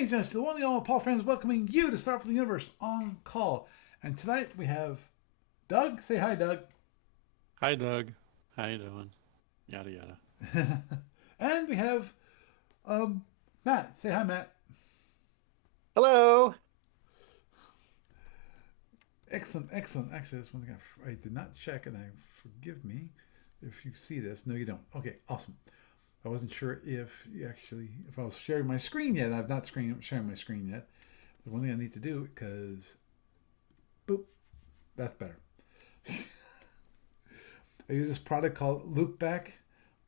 me, Jess, the one, the all Paul fans, welcoming you to Start for the Universe on call. And tonight we have Doug. Say hi, Doug. Hi, Doug. How you doing? Yada yada. And we have um, Matt. Say hi, Matt. Hello. Excellent, excellent, excellent. That's one thing I did not check, and I forgive me if you see this. No, you don't. Okay, awesome. I wasn't sure if I was sharing my screen yet. I've not sharing my screen yet. The one thing I need to do because, boop, that's better. I use this product called Loopback,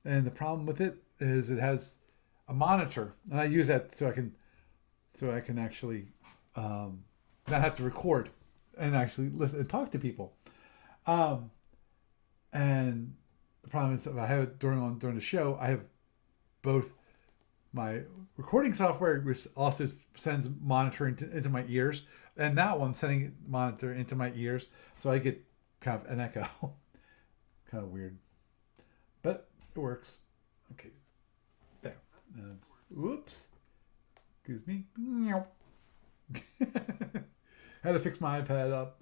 and the problem with it is it has a monitor, and I use that so I can actually not have to record and actually listen and talk to people. Um, and the problem is if I have it during the show, I have both my recording software, which also sends monitor into my ears, and now I'm sending monitor into my ears, so I get kind of an echo. Kind of weird, but it works. Okay, there. Whoops. Excuse me. Had to fix my iPad up.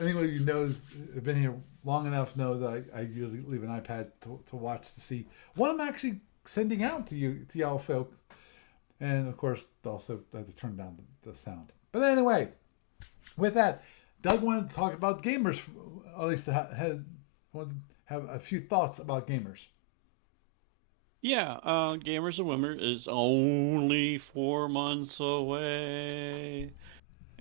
Anyone who knows, been here long enough knows that I usually leave an iPad to watch to see what I'm actually sending out to y'all folks. And of course, also I have to turn down the sound. But anyway, with that, Doug wanted to talk about gamers, or at least wanted to have a few thoughts about gamers. Yeah, Gamers and Wimmer is only 4 months away,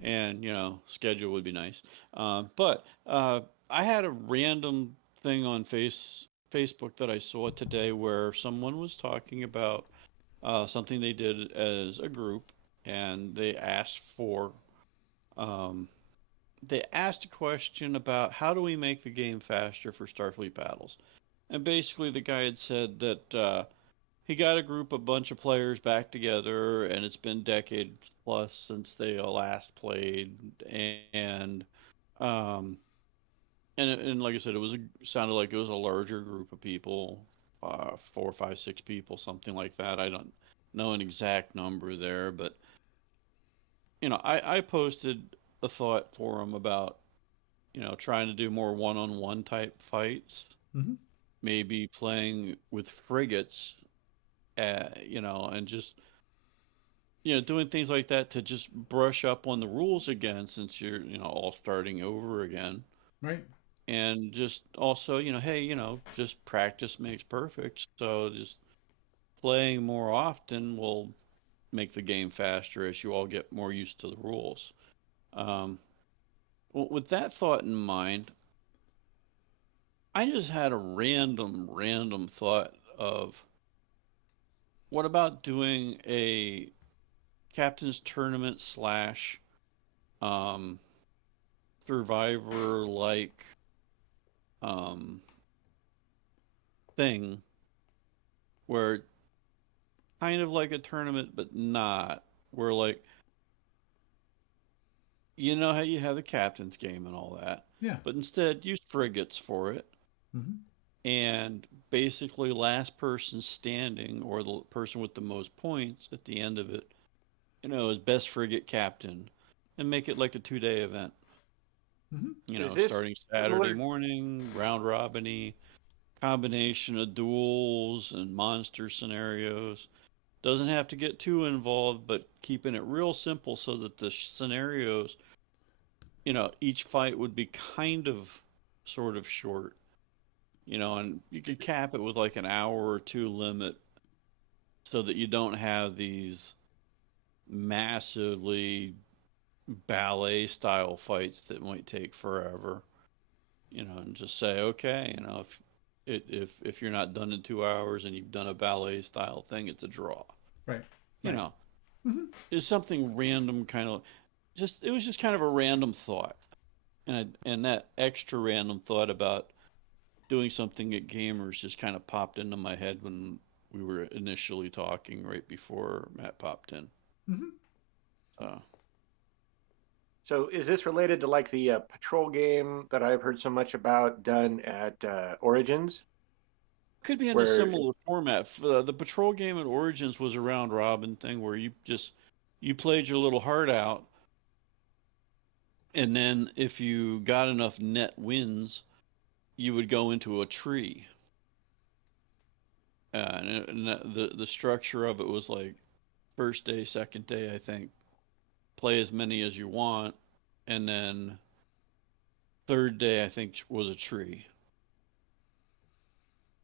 and schedule would be nice. But I had a random thing on Facebook that I saw today where someone was talking about something they did as a group, and um, they asked a question about how do we make the game faster for Starfleet battles. And basically, the guy had said that he got a bunch of players back together, and it's been decades plus since they last played, and um, and like I said, sounded like it was a larger group of people, 4, 5, 6 people, something like that. I don't know an exact number there, but I posted a thought for him about trying to do more one-on-one type fights, Mm-hmm. maybe playing with frigates, and just doing things like that to just brush up on the rules again, since you're all starting over again, Right. and just also hey, just practice makes perfect, so just playing more often will make the game faster as you all get more used to the rules. Um, well, with that thought in mind, I just had a random thought of what about doing a captain's tournament slash um, survivor like um, thing where kind of like a tournament but not, where like how you have the captain's game and all that, Yeah. but instead use frigates for it, Mm-hmm. and basically last person standing or the person with the most points at the end of it, is best frigate captain, and make it like a 2-day event. Mm-hmm. Is this Starting Saturday similar? morning, round robiny, combination of duels and monster scenarios. Doesn't have to get too involved, but keeping it real simple so that the scenarios, each fight would be kind of sort of short, and you could cap it with like an hour or two limit so that you don't have these massively ballet style fights that might take forever, and just say, okay, if you're not done in 2 hours and you've done a ballet style thing, it's a draw. Right. You Right. know, Mm-hmm. it's something random, kind of it was just kind of a random thought, and that extra random thought about doing something at gamers just kind of popped into my head when we were initially talking right before Matt popped in. Mm-hmm. Uh, So is this related to like the patrol game that I've heard so much about done at Origins? Could be in a where similar format. The patrol game at Origins was a round robin thing where you played your little heart out, and then if you got enough net wins, you would go into a tree. The structure of it was like first day, second day, I think, play as many as you want, and then third day, I think, was a tree.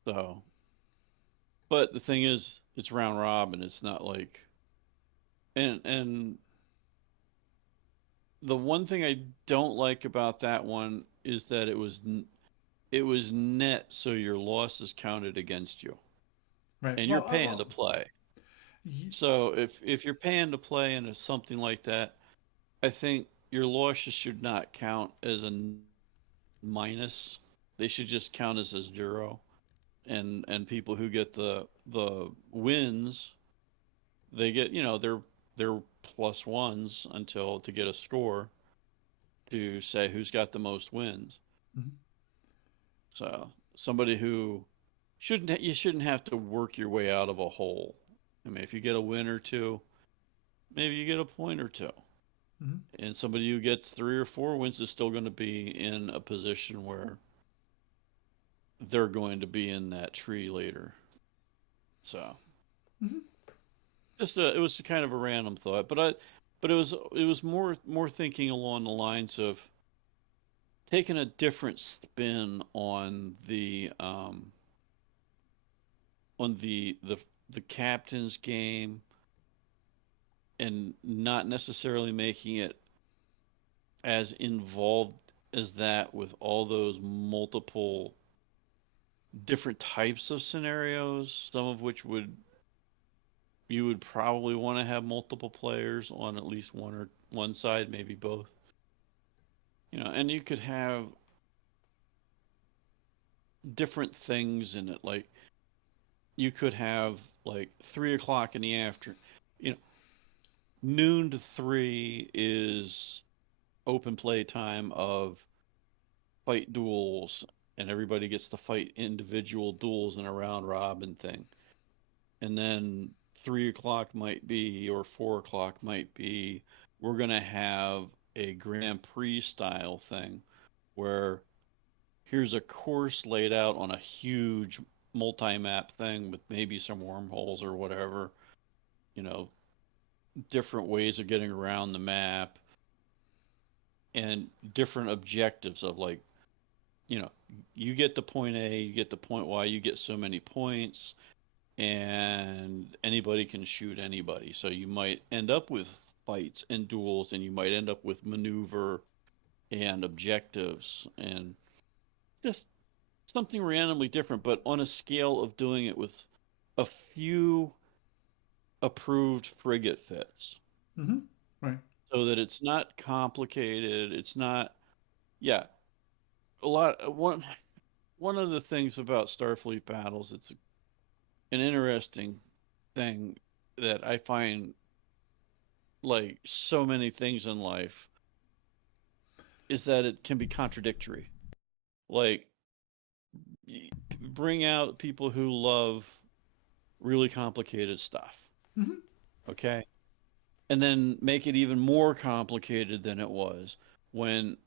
So, but the thing is, it's round robin. It's not like, and the one thing I don't like about that one is that it was net, so your losses counted against you, Right. and you're Well, paying to play. y- So if you're paying to play in something like that, I think your losses should not count as a minus. They should just count as a zero. And people who get the wins, they get, they're plus ones until to get a score to say who's got the most wins. mhm. So somebody who you shouldn't have to work your way out of a hole. I mean, if you get a win or two, maybe you get a point or two. Mhm. And somebody who gets 3 or 4 wins is still going to be in a position where they're going to be in that tree later. So Mhm. it was kind of a random thought, but it was more thinking along the lines of taking a different spin on the captain's game, and not necessarily making it as involved as that with all those multiple different types of scenarios, some of which would you would probably want to have multiple players on at least one side, maybe both. And you could have different things in it. Like you could have like 3 o'clock in the afternoon. You know, noon to 3 is open play time of fight duels, and everybody gets to fight individual duels in a round robin thing. And then 3 o'clock might be, or 4 o'clock might be, we're going to have a Grand Prix style thing where here's a course laid out on a huge multi-map thing with maybe some wormholes or whatever, you know, different ways of getting around the map and different objectives of like, you know, you get to point A, you get to point Y, you get so many points, and anybody can shoot anybody. So you might end up with fights and duels, and you might end up with maneuver and objectives and just something randomly different, but on a scale of doing it with a few approved frigate fits Mhm. Right. so that it's not complicated. It's not, yeah, a lot. One of the things about Starfleet battles, it's an interesting thing that I find like so many things in life is that it can be contradictory. Like, bring out people who love really complicated stuff, Mhm. okay? And then make it even more complicated than it was when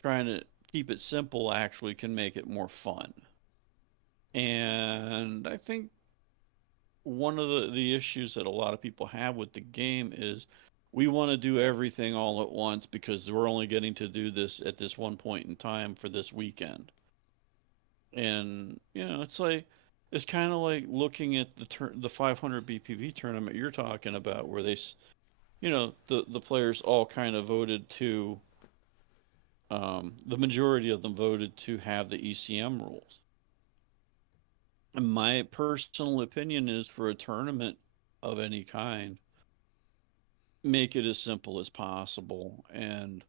trying to keep it simple actually can make it more fun. And I think one of the issues that a lot of people have with the game is we want to do everything all at once because we're only getting to do this at this one point in time for this weekend. And it's kind of like looking at the 500 BPV tournament you're talking about, where the players all kind of voted to, the majority of them voted to have the ECM rules. And my personal opinion is, for a tournament of any kind, make it as simple as possible. And,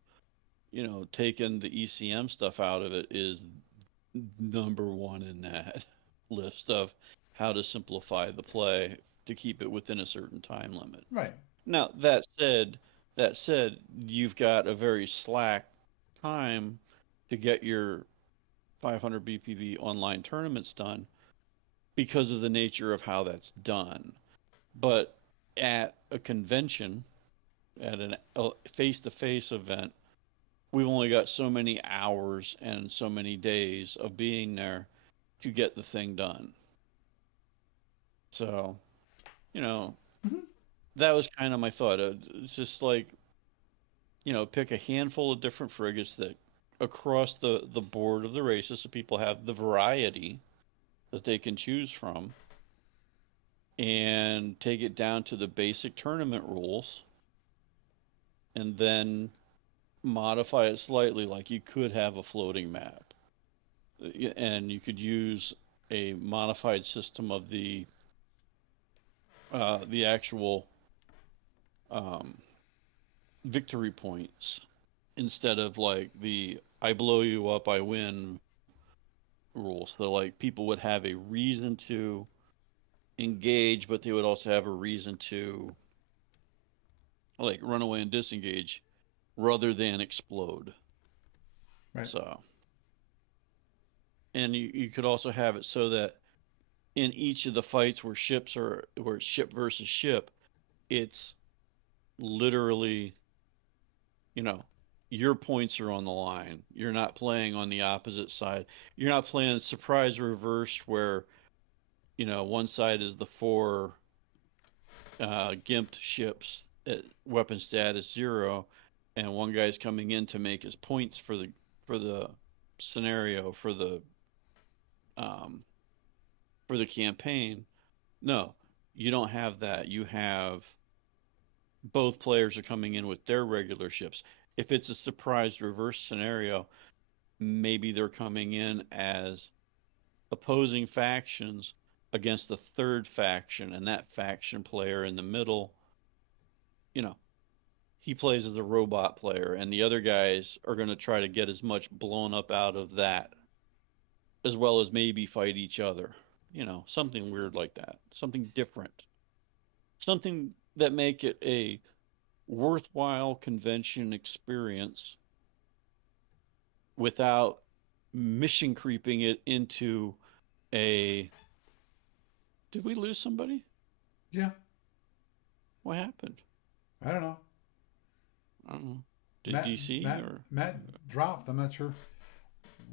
taking the ECM stuff out of it is number one in that list of how to simplify the play to keep it within a certain time limit. Right. Now, that said, you've got a very slack time to get your 500 BPV online tournaments done. because of the nature of how that's done. But at a convention, at a face-to-face event, we've only got so many hours and so many days of being there to get the thing done. So, you know, Mhm. that was kind of my thought. It's just like, pick a handful of different frigates that across the board of the races so people have the variety that they can choose from and take it down to the basic tournament rules and then modify it slightly like you could have a floating map. And you could use a modified system of the actual um, victory points instead of like the I blow you up, I win rule. So like people would have a reason to engage, but they would also have a reason to like run away and disengage rather than explode. Right. So, and you could also have it so that in each of the fights where ship versus ship, it's literally, you know, your points are on the line. You're not playing on the opposite side. You're not playing surprise reverse where, one side is the four gimped ships at weapon status 0, and one guy's coming in to make his points for the scenario um, for the campaign. No, you don't have that. You have both players are coming in with their regular ships. If it's a surprised reverse scenario, maybe they're coming in as opposing factions against the third faction, and that faction player in the middle, you know, he plays as a robot player, and the other guys are going to try to get as much blown up out of that, as well as maybe fight each other. Something weird like that, something different, something that make it a worthwhile convention experience without mission creeping it into a. Did we lose somebody? Yeah. What happened? I don't know. I don't know. Did Matt DC Matt or Matt dropped. I'm not sure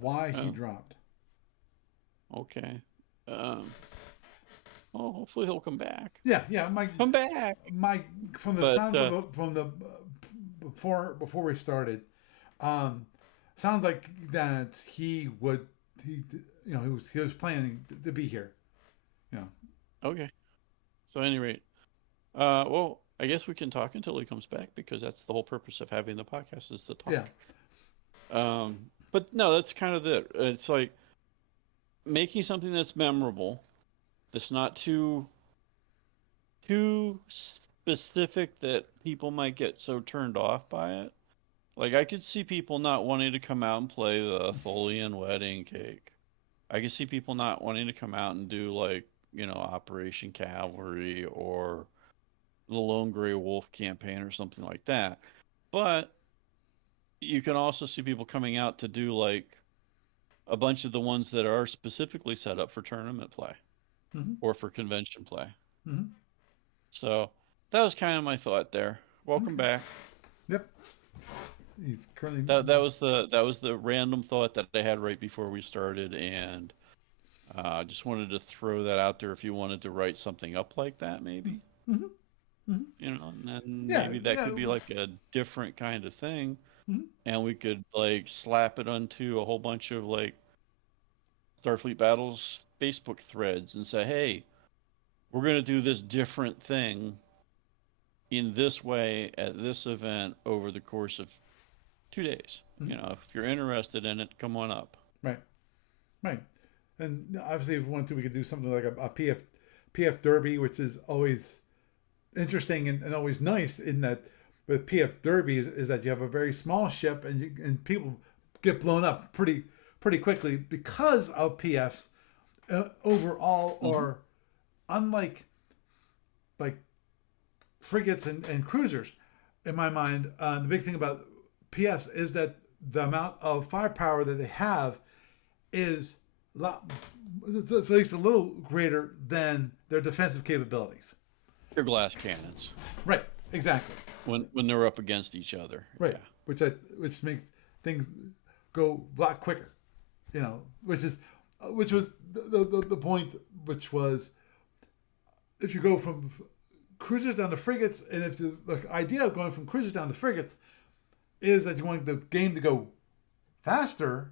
why he oh, dropped. okay. Um, well, hopefully he'll come back. Yeah, yeah. Come back. My from the But sounds of it, from the before we started, um, sounds like that he was planning to be here. You know. okay. So, at any rate, well, I guess we can talk until he comes back because that's the whole purpose of having the podcast is to Yeah. talk. But no, that's kind of it. It's like making something that's memorable, that's not too specific that people might get so turned off by it. Like I could see people not wanting to come out and play the Tholian wedding cake. I could see people not wanting to come out and do like, Operation Cavalry or the Lone Grey Wolf campaign or something like that. But you can also see people coming out to do like a bunch of the ones that are specifically set up for tournament play Mm-hmm. or for convention play. Mm-hmm. So that was kind of my thought there. Welcome Okay. back. Yep. He's currently. That was the random thought that I had right before we started, and I just wanted to throw that out there. If you wanted to write something up like that, maybe Mm-hmm. Mm-hmm. and then Yeah. maybe that Yeah. could be like a different kind of thing, Mm-hmm. and we could like slap it onto a whole bunch of like Starfleet Battles Facebook threads and say, hey, we're going to do this different thing in this way at this event over the course of 2 days. Mm-hmm. If you're interested in it, come on up. Right. Right. And obviously, if we want to, we could do something like a PF Derby, which is always interesting and always nice in that with PF Derby is that you have a very small ship and people get blown up pretty quickly because of PFs overall Mm-hmm. or unlike like frigates and cruisers. In my mind, the big thing about PFs is that the amount of firepower that they have is lot, it's at least a little greater than their defensive capabilities. They're glass cannons Right. Exactly. when they're up against each other. Right. Yeah. Which makes things go a lot quicker. You know, which was the point, which was if you go from cruisers down to frigates, and if the idea of going from cruisers down to frigates is that you want the game to go faster,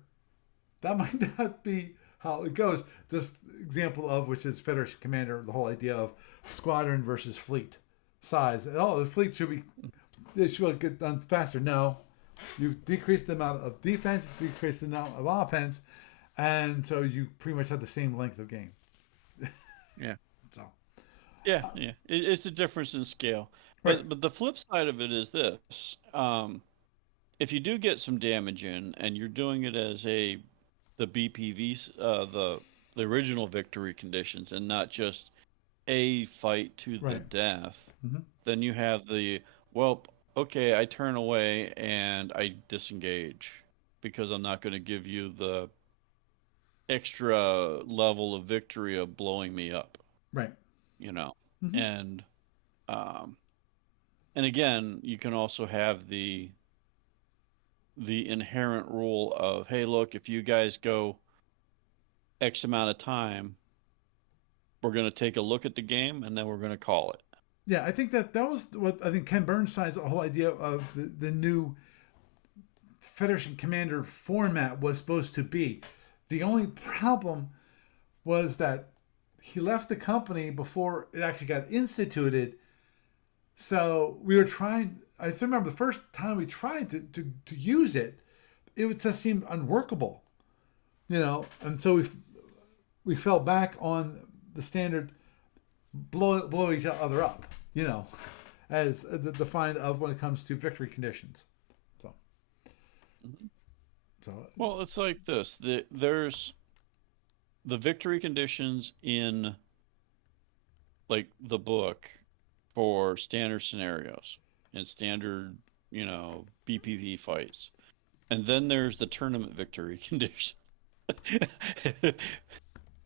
that might not be how it goes. This example of which is Federation Commander, the whole idea of squadron versus fleet size. And the fleet should be they should get done faster. No, you've decreased the amount of defense, decreased the amount of offense, and so you pretty much have the same length of game. Yeah. So Yeah. It's a difference in scale. right, But the flip side of it is this: if you do get some damage in, and you're doing it as the BPV, the original victory conditions, and not just a fight to the right, death, mm-hmm. then you have well, okay, I turn away and I disengage because I'm not going to give you the extra level of victory of blowing me up, Right, you know. mm-hmm. And um and again, you can also have the inherent rule of, hey, look, if you guys go X amount of time, we're going to take a look at the game and then we're going to call it. Yeah, I think that was what I think Ken Burnside's whole idea of the new Federation Commander format was supposed to be. The only problem was that he left the company before it actually got instituted. So we were trying. I still remember the first time we tried to use it, it would just seem unworkable, And so we fell back on the standard blow each other up, as the defined of when it comes to victory conditions. So Mhm. so Well, it's like this. There's the victory conditions in like the book for standard scenarios and standard, BPV fights. And then there's the tournament victory condition.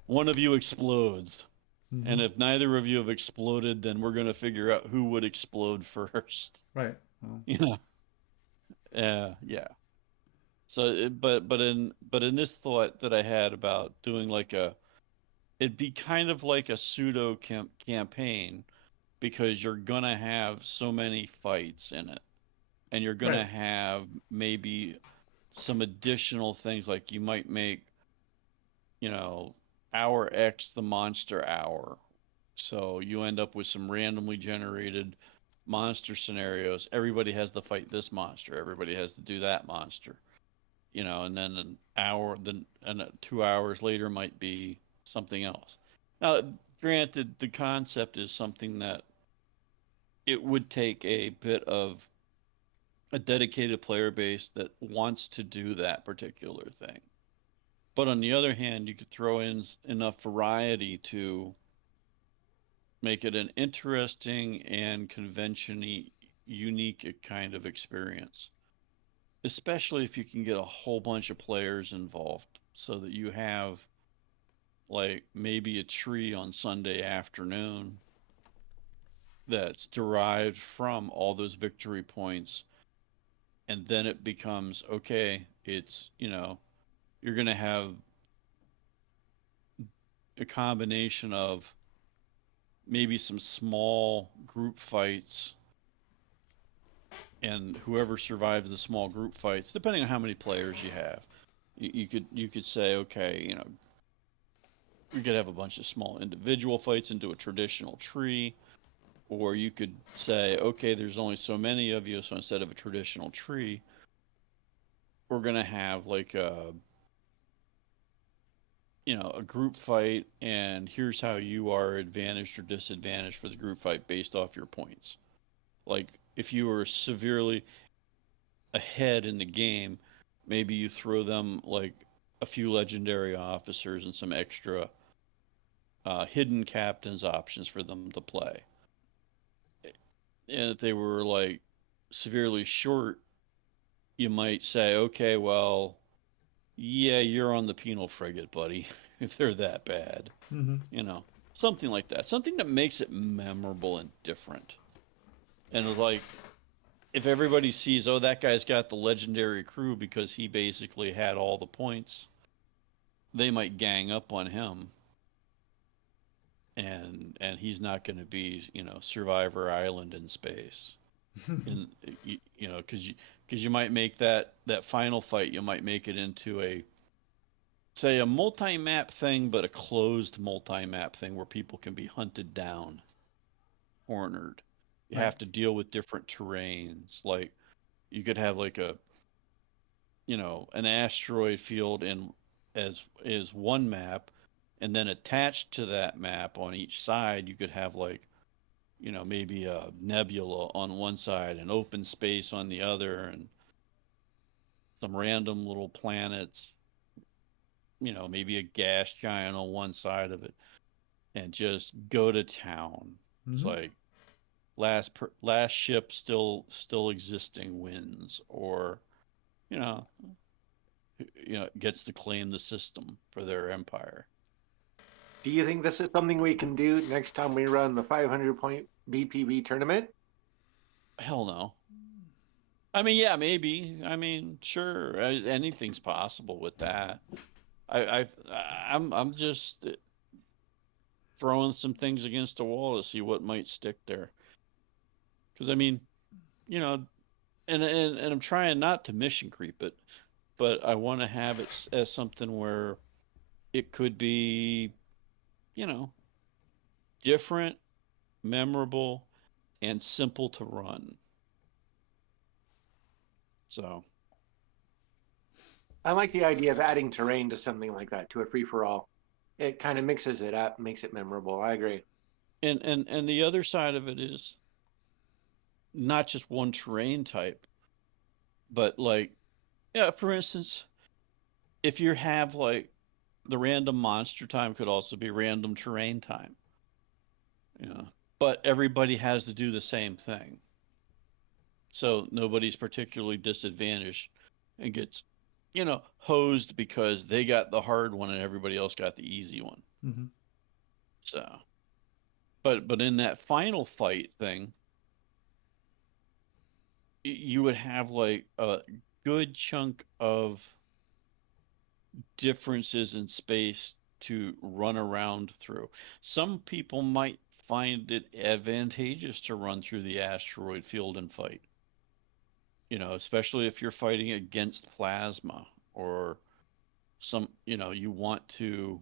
One of you explodes. mm-hmm. And if neither of you have exploded, then we're going to figure out who would explode first. Right. Well, You know? Yeah. So, but in this thought that I had about doing it'd be kind of like a pseudo campaign because you're gonna have so many fights in it, and you're right. gonna have maybe some additional things like you might make, you know, hour X the monster hour. So you end up with some randomly generated monster scenarios. Everybody has to fight this monster. Everybody has to do that monster. And then an hour, then and 2 hours later might be something else. Now, granted, the concept is something that it would take a bit of a dedicated player base that wants to do that particular thing. But on the other hand, you could throw in enough variety to make it an interesting and conventionally unique kind of experience, especially if you can get a whole bunch of players involved so that you have like maybe a tree on Sunday afternoon that's derived from all those victory points. And then it becomes okay, you're going to have a combination of maybe some small group fights, and whoever survives the small group fights, depending on how many players you have, you could say, okay, we could have a bunch of small individual fights into a traditional tree, or you could say, okay, there's only so many of you, so instead of a traditional tree, we're gonna have like a group fight, and here's how you are advantaged or disadvantaged for the group fight based off your points. Like if you were severely ahead in the game, maybe you throw them like a few legendary officers and some extra hidden captains options for them to play. And if they were like severely short, you might say, okay, well, yeah, you're on the penal frigate, buddy, if they're that bad. Mm-hmm. You know, something like that. Something that makes it memorable and different. And it's like, if everybody sees, oh, that guy's got the legendary crew because he basically had all the points, they might gang up on him, and he's not going to be, Survivor Island in space. In because you might make that final fight, you might make it into a, say, a multi-map thing, but a closed multi-map thing where people can be hunted down, cornered. You Right. have to deal with different terrains. Like you could have like an asteroid field in as is one map, and then attached to that map on each side, you could have like, maybe a nebula on one side and open space on the other, and some random little planets, maybe a gas giant on one side of it, and just go to town. It's Mm-hmm. like last ship still existing wins, or you know gets to claim the system for their empire. Do you think this is something we can do next time we run the 500 point BPV tournament? Hell no. I mean, yeah, maybe. I mean, sure, anything's possible with that. I I'm just throwing some things against the wall to see what might stick there. Because I mean, you know, and I'm trying not to mission creep it, but I want to have it as something where it could be, you know, different, memorable, and simple to run. So, I like the idea of adding terrain to something like that, to a free for all. It kind of mixes it up, makes it memorable. I agree. and the other side of it is not just one terrain type, but like, yeah, for instance, if you have like the random monster time could also be random terrain time, you know, but everybody has to do the same thing. So nobody's particularly disadvantaged and gets, hosed because they got the hard one and everybody else got the easy one. Mm-hmm. So, but in that final fight thing, you would have like a good chunk of differences in space to run around through. Some people might find it advantageous to run through the asteroid field and fight. Especially if you're fighting against plasma, or you want to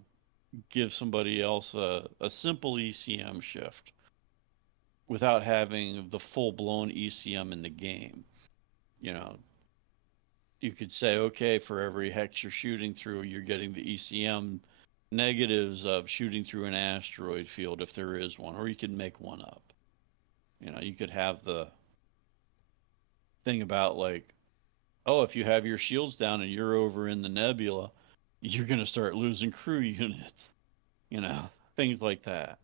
give somebody else a simple ECM shift without having the full blown ECM in the game. You know, you could say, okay, for every hex you're shooting through, you're getting the ECM negatives of shooting through an asteroid field if there is one, or you could make one up. You could have the thing about like, oh, if you have your shields down and you're over in the nebula, you're going to start losing crew units, you know, things like that.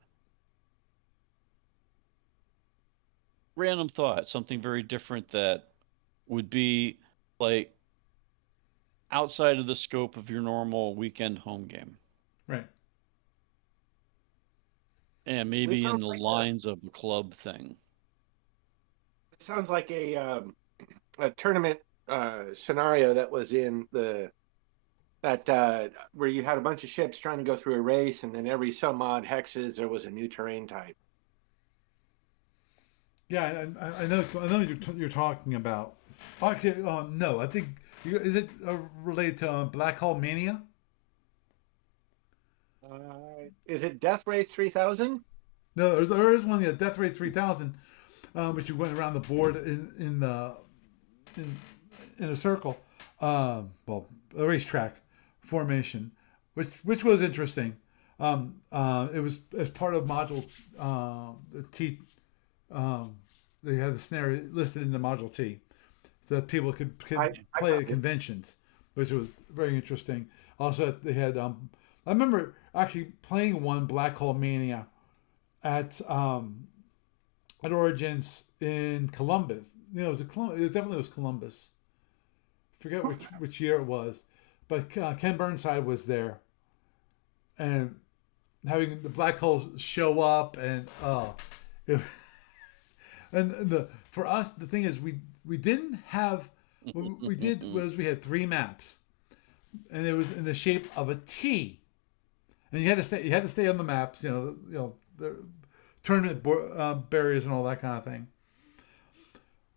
Random thought, something very different that would be like outside of the scope of your normal weekend home game, Right. and This maybe in sounds the like lines of the club thing. a tournament scenario that was in the that where you had a bunch of ships trying to go through a race, and then every some odd hexes there was a new terrain type. Yeah, I know. I know you're talking about. Actually, no. I think is it related to Black Hole Mania? Is it Death Race 3000? No, there is one. Yeah, Death Ray 3000, which you went around the board in in a circle. Well, a racetrack formation, which was interesting. It was as part of module the T. Um, they had the scenario listed in the module T, so that people could I play got at you. conventions, which was very interesting. Also, they had. I remember actually playing one Black Hole Mania at Origins in Columbus. It was Columbus. It definitely was Columbus. Forget which year it was, but Ken Burnside was there, and having the black holes show up, and it, and for us the thing is we didn't have what we did was we had 3 maps, and it was in the shape of a T, and you had to stay on the maps, the tournament barriers and all that kind of thing.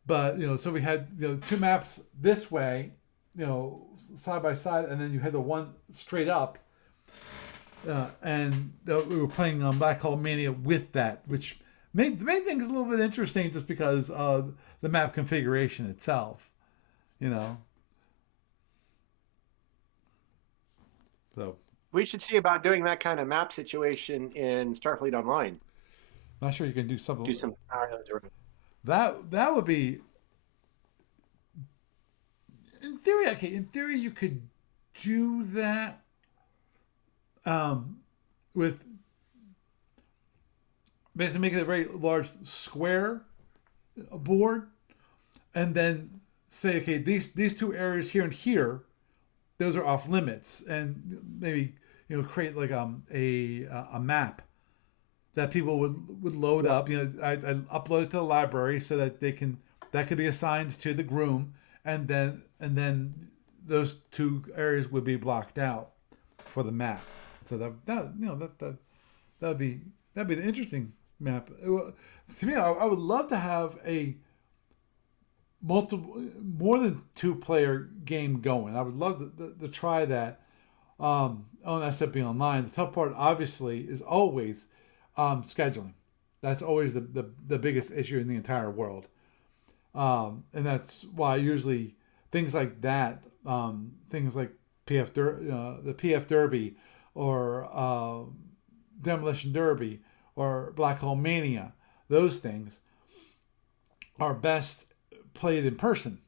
But so we had 2 maps this way, side by side, and then you had the one straight up, and we were playing Black Hole Mania with that, which made things a little bit interesting, just because of the map configuration itself, So We should see about doing that kind of map situation in Starfleet Online. not sure you can do something. Do some scenarios around. That would be, in theory. Okay, in theory you could do that, with basically making a very large square board, and then say, okay, these 2 areas here and here, those are off limits, and maybe create like a map that people would load up. I upload it to the library so that that could be assigned to the groom, and then those 2 areas would be blocked out for the map. So that'd be the interesting map. To me, I would love to have a more than 2 player game going. I would love to try that on SFB Online. The tough part, obviously, is always scheduling. That's always the biggest issue in the entire world, and that's why usually things like that, things like the PF Derby, or Demolition Derby, or Black Hole Mania, those things are best played in person,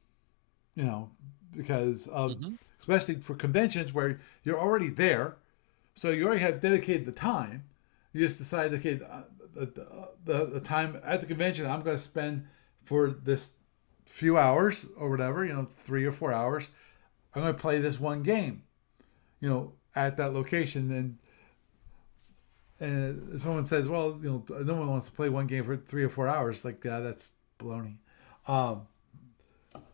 because of, especially for conventions where you're already there, so you already have dedicated the time. You just decide, okay, the time at the convention I'm going to spend for this few hours or whatever, 3 or 4 hours. I'm going to play this one game, at that location. And someone says, well, no one wants to play one game for 3 or 4 hours. Like, that's baloney.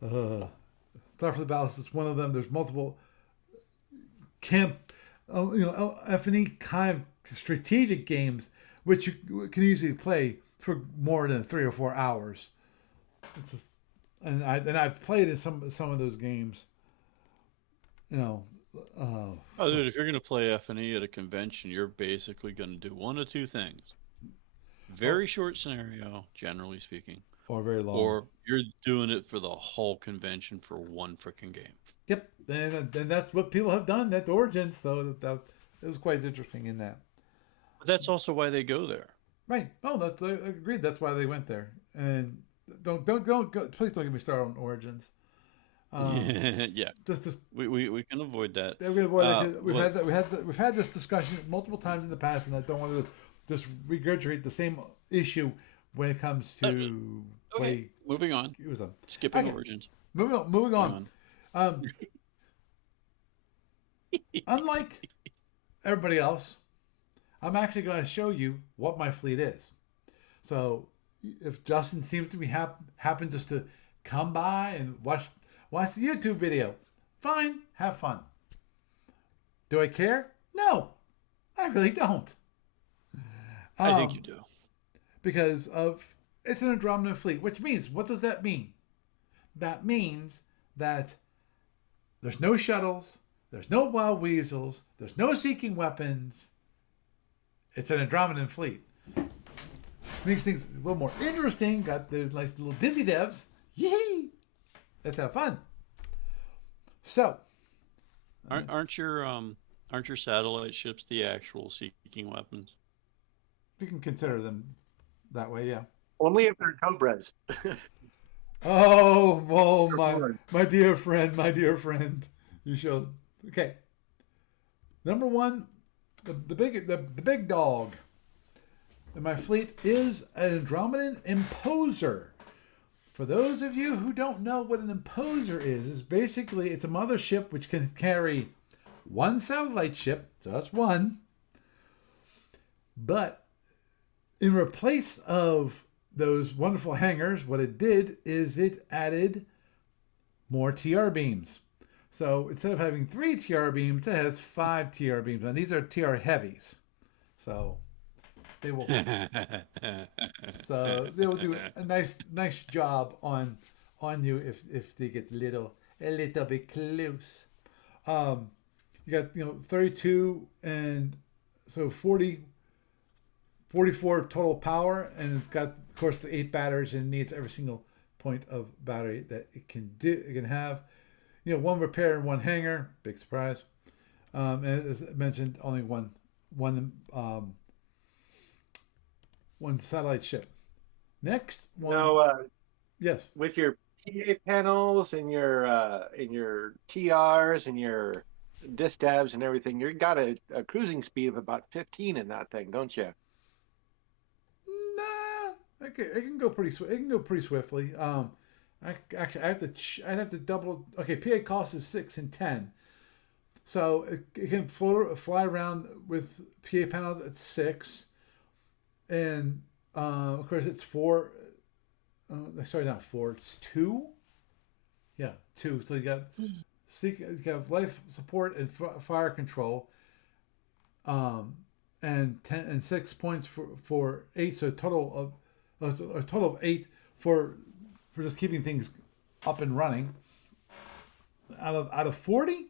Starfleet Ballast is one of them. There's multiple F&E kind of strategic games which you can easily play for more than 3 or 4 hours. It's just, and I've played in some of those games. Oh, dude, if you're going to play F&E at a convention, you're basically going to do one of 2 things. Very short scenario, generally speaking. Or very long. Or you're doing it for the whole convention for one freaking game. Yep. And that's what people have done at Origins, so that it was quite interesting in that. But that's also why they go there. Right. Oh, I agreed. That's why they went there. And don't go, please don't get me started on Origins. Yeah. Just we can avoid that. We can avoid that. We've had this discussion multiple times in the past, and I don't want to just regurgitate the same issue when it comes to okay. Moving on. Skipping Origins. Moving on. Unlike everybody else, I'm actually going to show you what my fleet is. So if Justin seems to be happen just to come by and watch the YouTube video, fine, have fun. Do I care? No, I really don't. I think you do. Because it's an Andromedan fleet, which means, what does that mean? That means that there's no shuttles, there's no wild weasels, there's no seeking weapons. It's an Andromedan fleet. Makes things a little more interesting. Got those nice little dizzy devs. Yee! Let's have fun. So, aren't your satellite ships the actual seeking weapons? We can consider them that way, yeah. Only if they're Cobras. my dear friend. You showed. Okay. Number 1, the big dog in my fleet is an Andromedan Imposer. For those of you who don't know what an Imposer is basically it's a mothership which can carry one satellite ship, so that's one. But in replace of those wonderful hangars, what it did is it added more TR beams. So instead of having 3 TR beams, it has 5 TR beams, and these are TR heavies. So they will do a nice job on you if they get a little bit close. You got 32 and so 44 total power, and it's got of course the 8 batteries, and it needs every single point of battery that it can have. 1 repair and 1 hangar. Big surprise. And as I mentioned, only one satellite ship. Next one. Now, yes. With your PA panels and your TRs and your disk devs and everything, you got a cruising speed of about 15 in that thing, don't you? Nah, okay, it can go pretty. It can go pretty swiftly. I'd have to double. Okay, PA cost is 6 and 10, so it can fly around with PA panels at 6, and of course it's 4. Sorry, not 4. It's 2. Yeah, 2. So you got life support and fire control, and 10 and 6 points for 8. So a total of 8 for just keeping things up and running. Out of 40,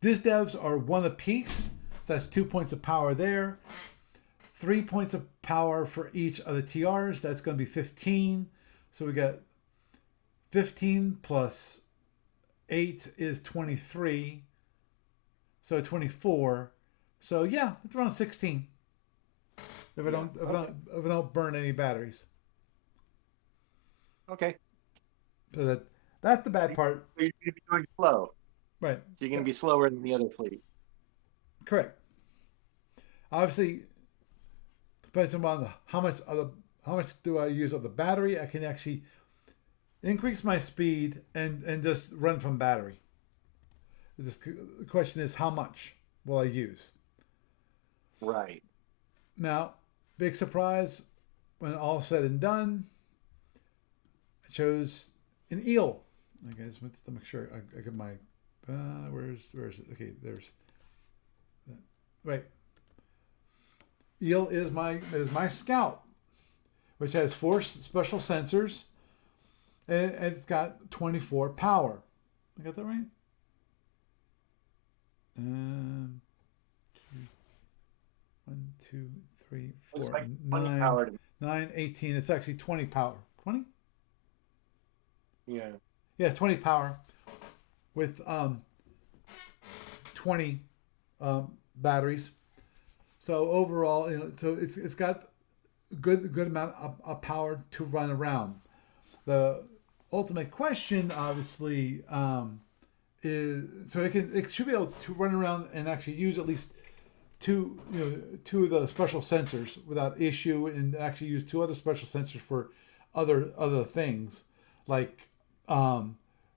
disk devs are 1 apiece. So that's 2 points of power there. 3 points of power for each of the TRs. That's going to be 15. So we got 15 plus 8 is 23. So 24. So yeah, it's around 16. If I don't burn any batteries. Okay. So that's the bad part. So you're going to be going slow. Right. So you're going to be slower than the other fleet. Correct. Obviously, depends on how much do I use of the battery. I can actually increase my speed and just run from battery. The question is, how much will I use? Right. Now, big surprise, when all said and done, I chose an eel. Okay, just to make sure I get my where's it? Okay, there's right. Eel is my scout, which has 4 special sensors, and it's got 24 power. I got that right? And 1, 2, 3, 4, Like 9, 18. It's actually 20 power. 20? Yeah. Yeah, 20 power with 20 batteries. So overall, so it's got a good amount of power to run around. The ultimate question, obviously, is so it should be able to run around and actually use at least two of the special sensors without issue, and actually use 2 other special sensors for other things, like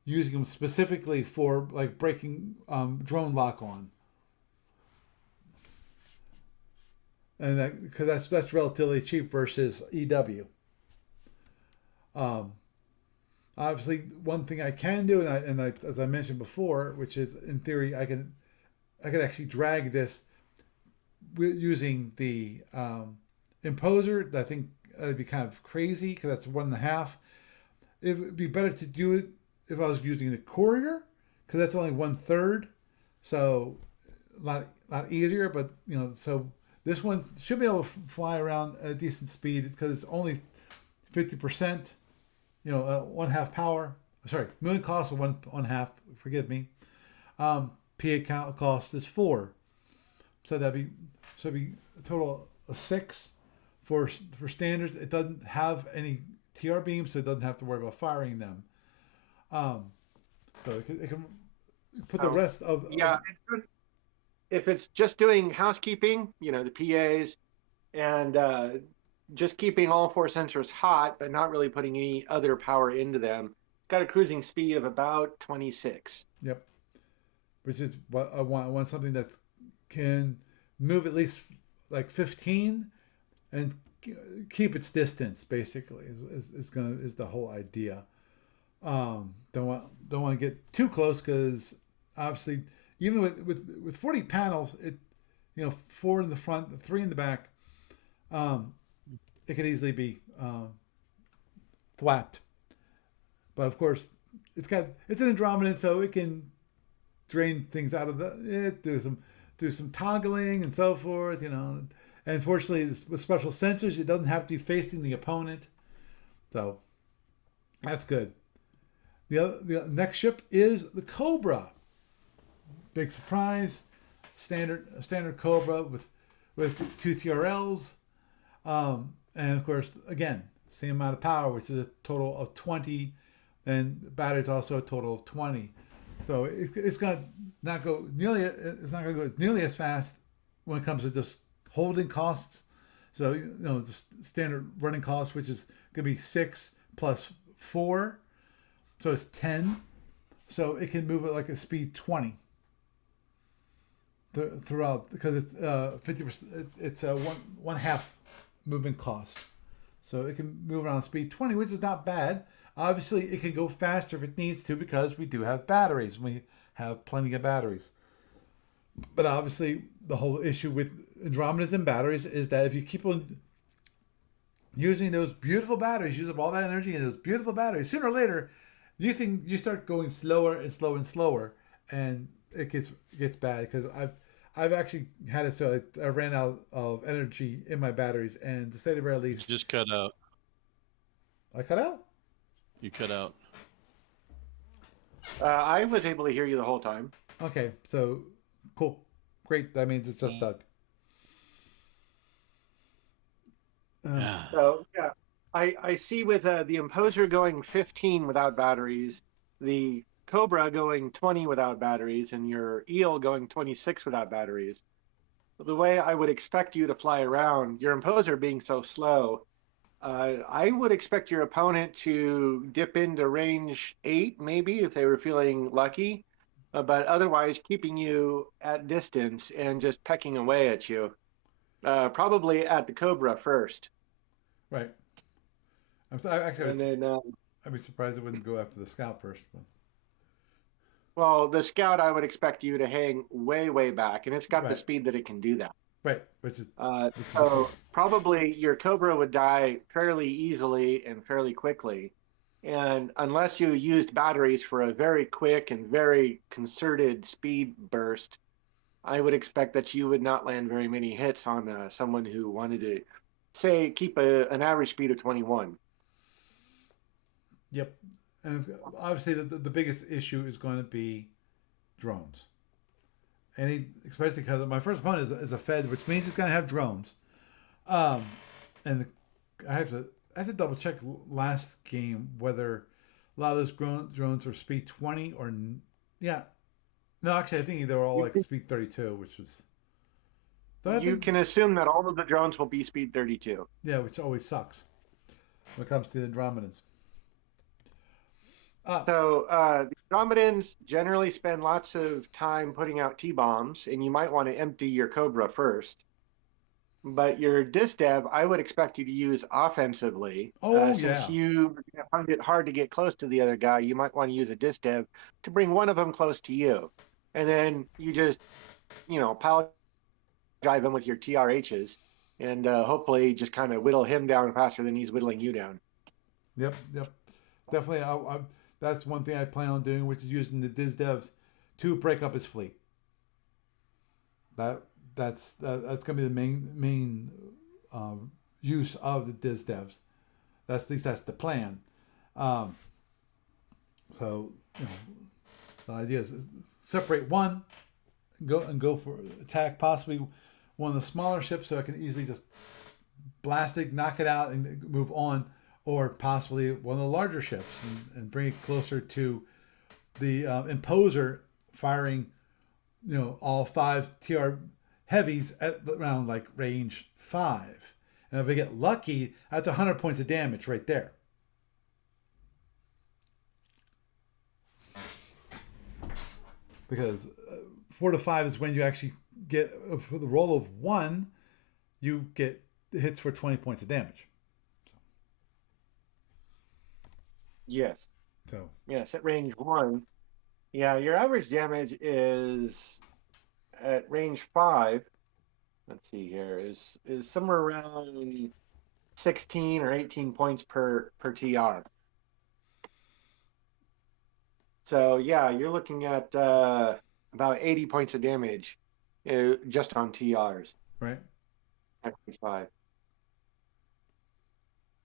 using them specifically for like breaking drone lock on. And because that's relatively cheap versus EW. Obviously, one thing I can do, and I as I mentioned before, which is in theory, I could actually drag this using the imposer. I think that'd be kind of crazy because that's 1.5. It would be better to do it if I was using the courier, because that's only 1/3, so a lot easier. But so this one should be able to fly around at a decent speed because it's only 50%. 1/2 power. Sorry, million cost of 1/2. Forgive me. PA count cost is 4. So that'd be a total of 6 for standards. It doesn't have any TR beams, so it doesn't have to worry about firing them. So it can put the rest of if it's just doing housekeeping, the PAs, and just keeping all 4 sensors hot, but not really putting any other power into them, got a cruising speed of about 26. Yep. which is what I want. I want something that can move at least like 15 and keep its distance. Basically, is the whole idea. Don't want to get too close because obviously, even with 40 panels, it 4 in the front, 3 in the back, it could easily be thwapped. But of course, it's an Andromedan, so it can drain things out of it, do some toggling and so forth, And fortunately, with special sensors, it doesn't have to be facing the opponent, so that's good. The next ship is the Cobra. Big surprise, standard Cobra with 2 TRLs, and of course, again, same amount of power, which is a total of 20, and the battery's also a total of 20. So it's going to not go nearly. It's not going to go nearly as fast when it comes to just holding costs. So the standard running cost, which is going to be 6 plus 4, so it's 10. So it can move at like a speed 20 throughout, because it's 50%. It's a one half movement cost. So it can move around speed 20, which is not bad. Obviously, it can go faster if it needs to because we do have batteries. We have plenty of batteries. But obviously, the whole issue with Andromedans and batteries is that if you keep on using those beautiful batteries, use up all that energy in those beautiful batteries, sooner or later, you start going slower and slower and slower, and it gets bad. Because I've actually had it so I ran out of energy in my batteries, and to say the very least, You just cut out. I cut out. You cut out. I was able to hear you the whole time. Okay, so cool, great. That means it's just Doug. So yeah, I see with the Imposer going 15 without batteries, the Cobra going 20 without batteries, and your Eel going 26 without batteries. The way I would expect you to fly around, your Imposer being so slow, I would expect your opponent to dip into range 8, maybe, if they were feeling lucky, but otherwise keeping you at distance and just pecking away at you. Probably at the Cobra first. Right. Actually, And then, I'd be surprised it wouldn't go after the Scout first. But... well, the Scout, I would expect you to hang way, way back, and it's got the Right. speed that it can do that. Right, which is So probably your Cobra would die fairly easily and fairly quickly. And unless you used batteries for a very quick and very concerted speed burst, I would expect that you would not land very many hits on someone who wanted to, say, keep an average speed of 21. Yep. And obviously, the biggest issue is going to be drones. Especially because my first opponent is a Fed, which means it's going to have drones. And I have to double check last game whether a lot of those drones were speed 20 or yeah. No, actually, I think they were all like speed 32, which was. You can assume that all of the drones will be speed 32. Yeah, which always sucks when it comes to the Andromedans. So the Andromedans generally spend lots of time putting out T-bombs, and you might want to empty your Cobra first. But your Disdev, I would expect you to use offensively. Since you find it hard to get close to the other guy, you might want to use a Disdev to bring one of them close to you. And then you just, pile drive him with your TRHs, and hopefully just kind of whittle him down faster than he's whittling you down. Yep. Definitely, that's one thing I plan on doing, which is using the Disdevs to break up his fleet. That's going to be the main use of the Disdevs. At least that's the plan. So the idea is separate one, and go for attack possibly one of the smaller ships, so I can easily just blast it, knock it out, and move on. Or possibly one of the larger ships and bring it closer to the Imposer, firing, all 5 TR heavies at around like range 5. And if I get lucky, that's 100 points of damage right there. Because 4 to 5 is when you actually get, for the roll of 1, you get hits for 20 points of damage. Yes. So Yes, at range 1. Yeah, your average damage is at range 5. Let's see here, is somewhere around 16 or 18 points per TR. So yeah, you're looking at about 80 points of damage just on TRs right. at range 5.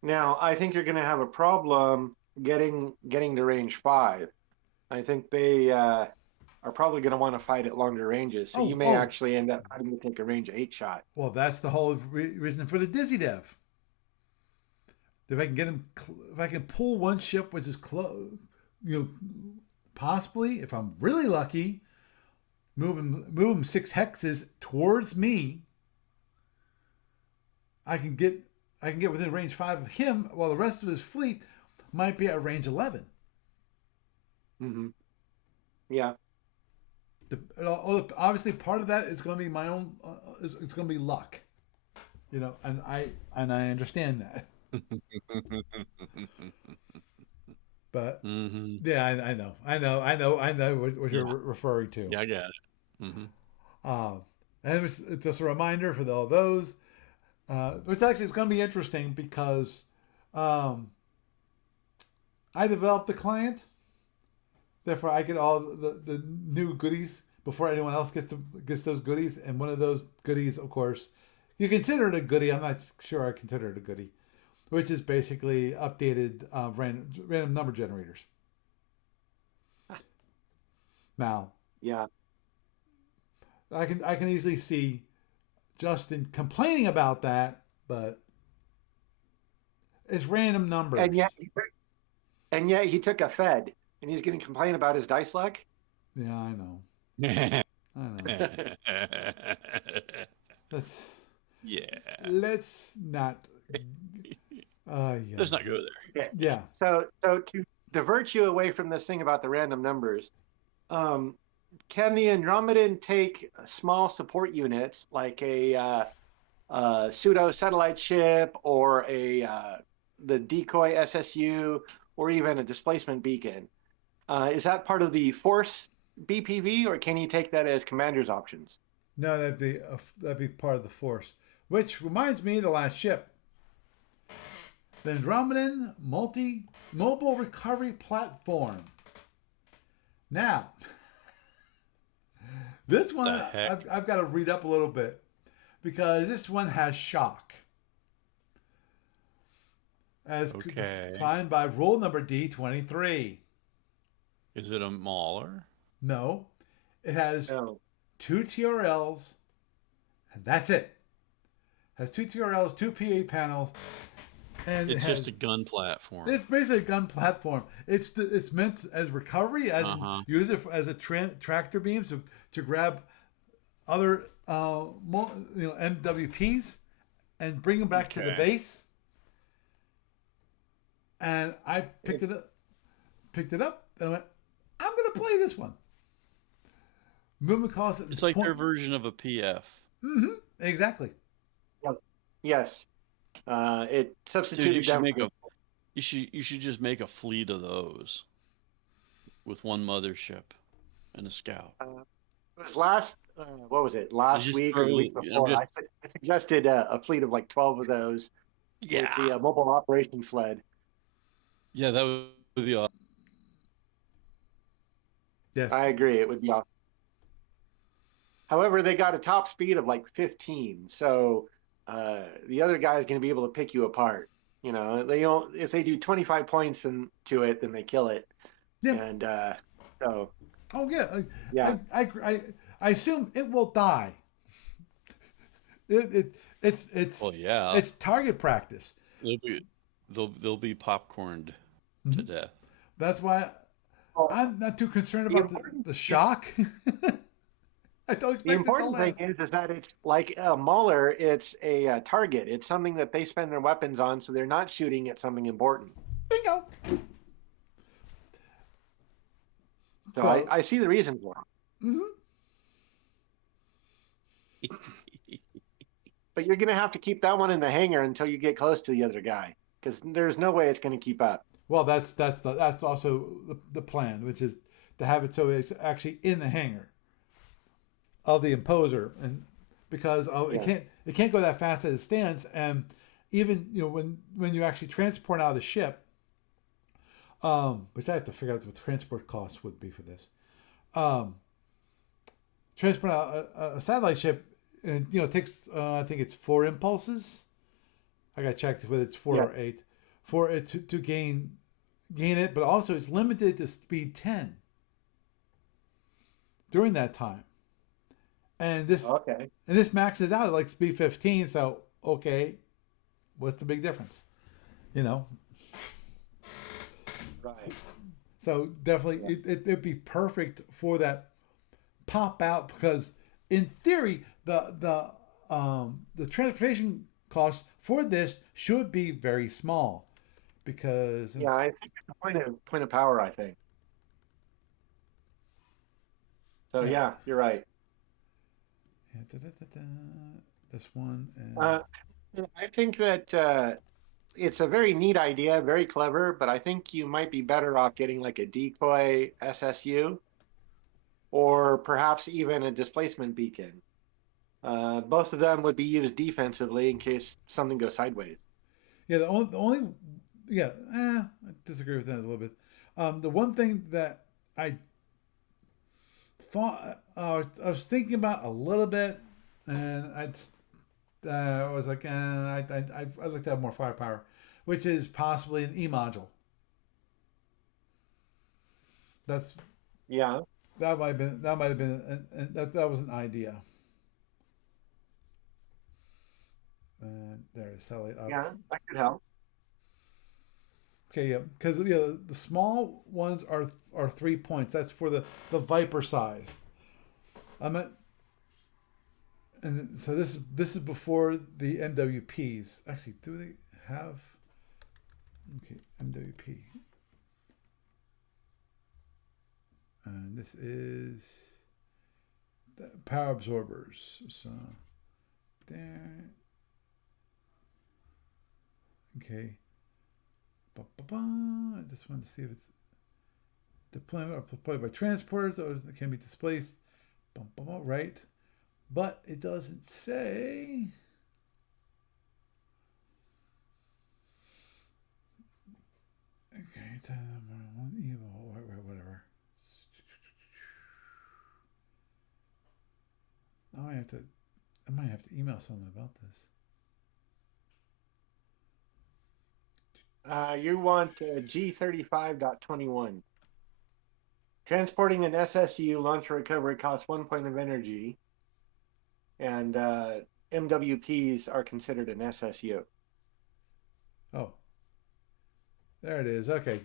Now, I think you're going to have a problem getting to range 5. I think they are probably going to want to fight at longer ranges, so you may Oh. actually end up having to take a range 8 shot. Well, that's the whole reason for the Dizzy Dev. If I can get him, if I can pull one ship which is close, possibly if I'm really lucky, move him 6 hexes towards me. I can get within range 5 of him, while the rest of his fleet might be at range 11. Mm-hmm. Yeah. Obviously, part of that is going to be my own. It's going to be luck, and I understand that. But yeah, I know what you're referring to. Yeah, I got it. And it's just a reminder for all those. It's going to be interesting because I developed the client. Therefore, I get all the new goodies before anyone else gets those goodies. And one of those goodies, of course, you consider it a goodie. I'm not sure I consider it a goodie, which is basically updated random number generators. Now, yeah, I can easily see Justin complaining about that, but it's random numbers. And yet he took a Fed, and he's going to complain about his dice luck. Yeah, I know. Let's not. Yeah. Let's not go there. Okay. Yeah. So to divert you away from this thing about the random numbers, can the Andromedan take small support units like a pseudo satellite ship or the decoy SSU or even a displacement beacon? Is that part of the force BPV, or can you take that as commander's options? No, that'd be part of the force. Which reminds me of the last ship, the Andromedan Mobile Recovery Platform. Now, this one I've got to read up a little bit because this one has shock. As defined by rule number D23. Is it a mauler? No. It has 2 TRLs, and that's it. It has 2 TRLs, 2 PA panels, and it's just a gun platform. It's basically a gun platform. It's meant as recovery, as use it as a tractor beam to grab other MWPs and bring them back to the base. And I picked it up, and I went, I'm going to play this one. Movement cost. It's like their version of a PF. Mm-hmm. Exactly. Yes. It substituted them. You should just make a fleet of those with one mothership and a scout. It was last week or the week before. I suggested a fleet of like 12 of those with the mobile operations sled. Yeah, that would be awesome. Yes. I agree. It would be awesome. However, they got a top speed of like 15, so the other guy is going to be able to pick you apart. If they do 25 points to it, then they kill it. Yeah. And so. Oh yeah. Yeah. I assume it will die. It's target practice. They'll be popcorned to death. That's why I'm not too concerned about the shock. I don't expect the important thing is that it's like a mauler. It's a target. It's something that they spend their weapons on, so they're not shooting at something important. Bingo. So I see the reason for it. Mm-hmm. but you're going to have to keep that one in the hangar until you get close to the other guy, because there's no way it's going to keep up. Well, that's also the plan, which is to have it so it's actually in the hangar of the imposer, and because it can't go that fast as it stands, and even when you actually transport out a ship, which I have to figure out what the transport costs would be for this, transport out a satellite ship, and it takes I think it's 4 impulses. I got to check whether it's 4 or 8 for it to gain it, but also it's limited to speed 10 during that time. And this maxes out at like speed 15. So okay, what's the big difference? Right. So definitely, it'd be perfect for that pop out, because in theory, the transportation cost for this should be very small, because I think it's a point of power, I think. So yeah, you're right. This one. I think that it's a very neat idea, very clever, but I think you might be better off getting like a decoy SSU, or perhaps even a displacement beacon. Both of them would be used defensively in case something goes sideways. Yeah, I disagree with that a little bit. The one thing that I thought I was thinking about a little bit, and I was like, I'd like to have more firepower, which is possibly an E module. That might have been that was an idea. And there's satellite. Yeah, that could help. Okay, yeah, because the small ones are 3 points. That's for the Viper size. And so this is before the MWPs. Actually, do they have? Okay, MWP. And this is the power absorbers. So there. Okay. I just want to see if it's deployed by transporters, or it can be displaced. Right. But it doesn't say. Okay, it's one evil, whatever. Now I might have to email someone about this. You want G35.21. Transporting an SSU launcher recovery costs 1 point of energy, and MWPs are considered an SSU. Oh, there it is. Okay,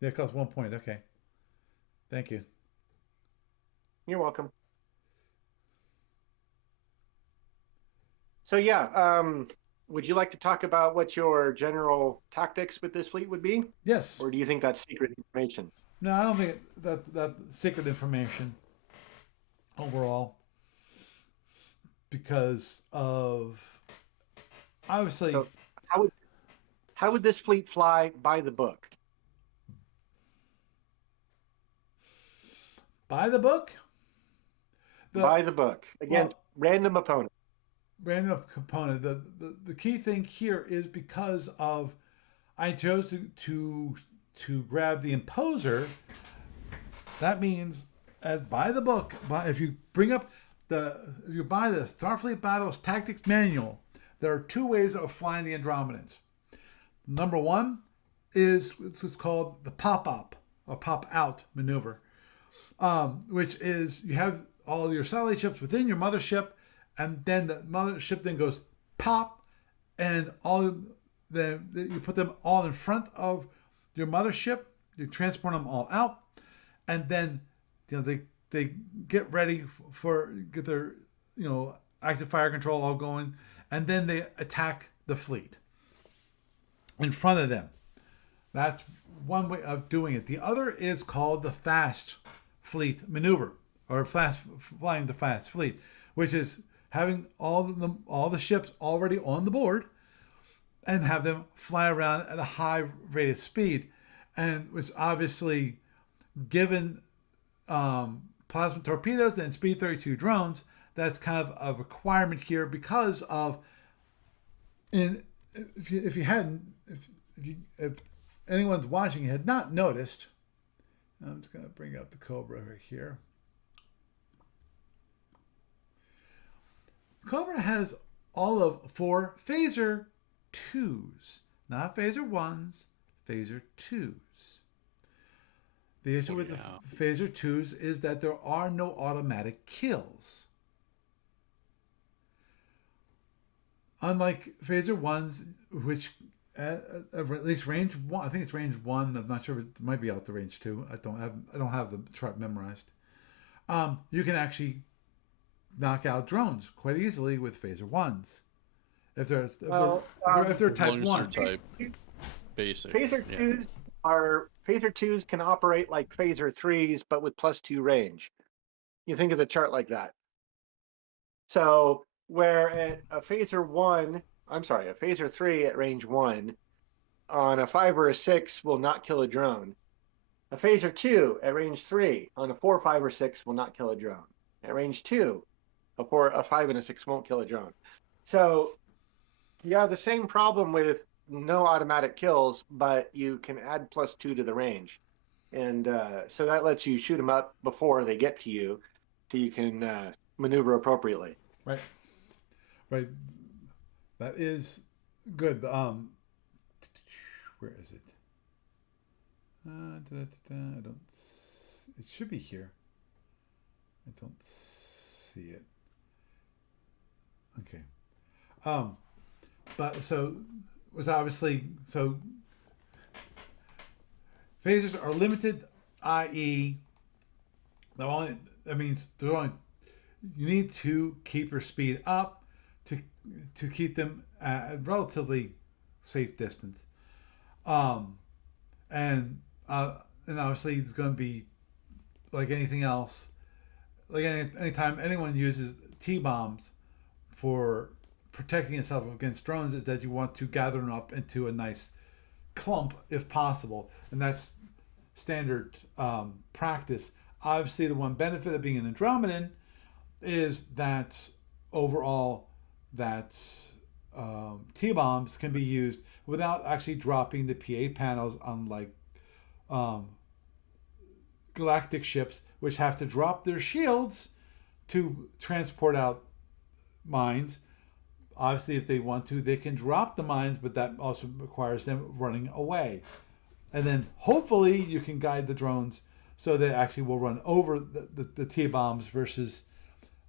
yeah, it costs 1 point. Okay, thank you. You're welcome. So yeah, would you like to talk about what your general tactics with this fleet would be? Yes. Or do you think that's secret information? No, I don't think that secret information overall, because of obviously. So how would this fleet fly by the book? By the book? By the book against random opponent. Random component. The key thing here is because of I chose to grab the imposer. That means by the book. If you buy the Starfleet Battles Tactics Manual, there are 2 ways of flying the Andromedans. Number 1 is what's called the pop-up or pop-out maneuver, which is you have all your satellite ships within your mothership, and then the mothership then goes pop, and you put them all in front of your mothership. You transport them all out, and then they get ready get their active fire control all going, and then they attack the fleet in front of them. That's one way of doing it. The other is called the fast fleet maneuver, or flying the fast fleet, which is having all the ships already on the board and have them fly around at a high rate of speed, and which obviously, given plasma torpedoes and Speed 32 drones, that's kind of a requirement here because of if you hadn't if anyone's watching had not noticed, I'm just going to bring up the Cobra right here. Cobra has all of 4 phaser 2s, not phaser 1s, phaser 2s. The issue with the phaser 2s is that there are no automatic kills. Unlike phaser 1s, which at least range 1, I think it's range 1. I'm not sure, it might be out to range 2. I don't have the chart memorized. You can actually knock out drones quite easily with phaser 1s. If they're type 1. Type basic. Phaser 2s can operate like phaser 3s, but with +2 range. You think of the chart like that. So where at a phaser 3 at range 1 on a 5 or a 6 will not kill a drone. A phaser 2 at range 3 on a 4, 5, or 6 will not kill a drone. At range 2, a 5 and a 6 won't kill a drone. So you have the same problem with no automatic kills, but you can add +2 to the range. And so that lets you shoot them up before they get to you, so you can maneuver appropriately. Right. Right. That is good. Where is it? I don't. It should be here. I don't see it. Okay. But so was obviously so. Phasers are limited, i.e., that means they're only. You need to keep your speed up to keep them at a relatively safe distance, and obviously it's going to be like anything else. Like anytime anyone uses T-bombs for protecting itself against drones, is that you want to gather them up into a nice clump if possible, and that's standard practice. Obviously, the one benefit of being an Andromedan is that overall that T-bombs can be used without actually dropping the PA panels, unlike galactic ships, which have to drop their shields to transport out mines. Obviously, if they want to, they can drop the mines, but that also requires them running away. And then hopefully you can guide the drones so they actually will run over the T-bombs versus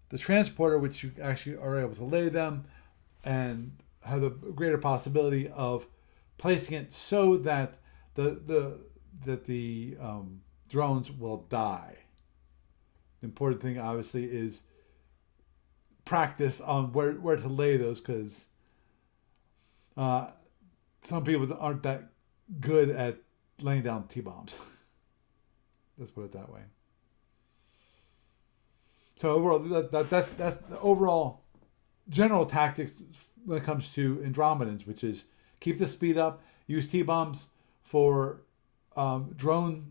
the transporter, which you actually are able to lay them and have the greater possibility of placing it so that the drones will die. The important thing, obviously, is practice on where to lay those, because some people aren't that good at laying down T-bombs. Let's put it that way. So overall, that's the overall general tactics when it comes to Andromedans, which is keep the speed up, use T-bombs for drones,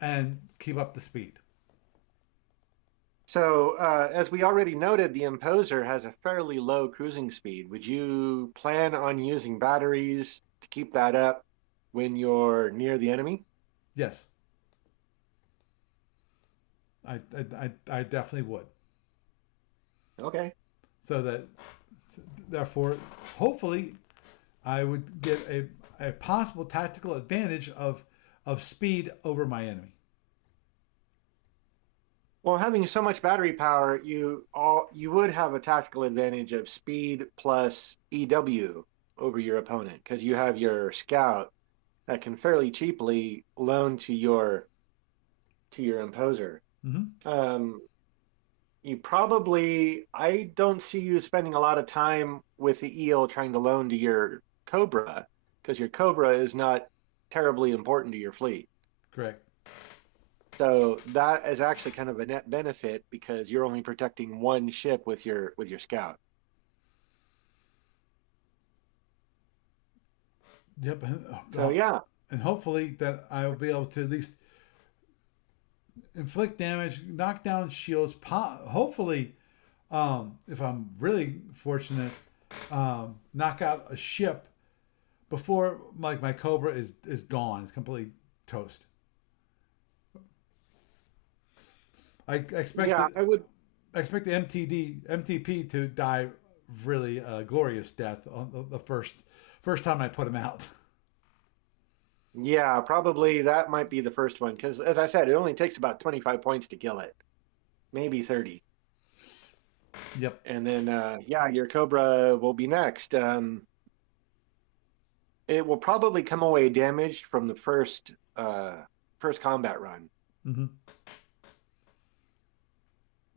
and keep up the speed. So as we already noted, the Imposer has a fairly low cruising speed. Would you plan on using batteries to keep that up when you're near the enemy? Yes. I definitely would. Okay. So that, therefore, hopefully, I would get a possible tactical advantage of speed over my enemy. Well, having so much battery power, you would have a tactical advantage of speed plus EW over your opponent, because you have your scout that can fairly cheaply loan to your Imposer. Mm-hmm. I don't see you spending a lot of time with the eel trying to loan to your Cobra, because your Cobra is not terribly important to your fleet. Correct. So that is actually kind of a net benefit because you're only protecting one ship with your scout. Yep. So yeah, And hopefully that I will be able to at least inflict damage, knock down shields. Hopefully, if I'm really fortunate, knock out a ship before my Cobra is gone. It's completely toast. yeah, I would. I expect the MTP to die really glorious death on the first time I put him out. Yeah, probably that might be the first one because, as I said, it only takes about 25 points to kill it, maybe 30. Yep. And then, yeah, your Cobra will be next. It will probably come away damaged from the first combat run. Mm-hmm.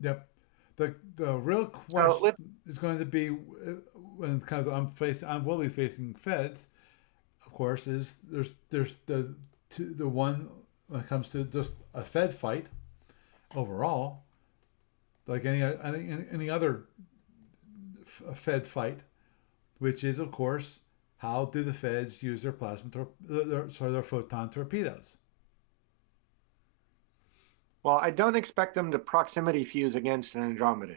Yep. The real So question is going to be because I will be facing feds. Of course, is there's the one when it comes to just a fed fight overall, like any other fed fight, which is of course how do the feds use their their photon torpedoes? well, I don't expect them to proximity fuse against an Andromedan.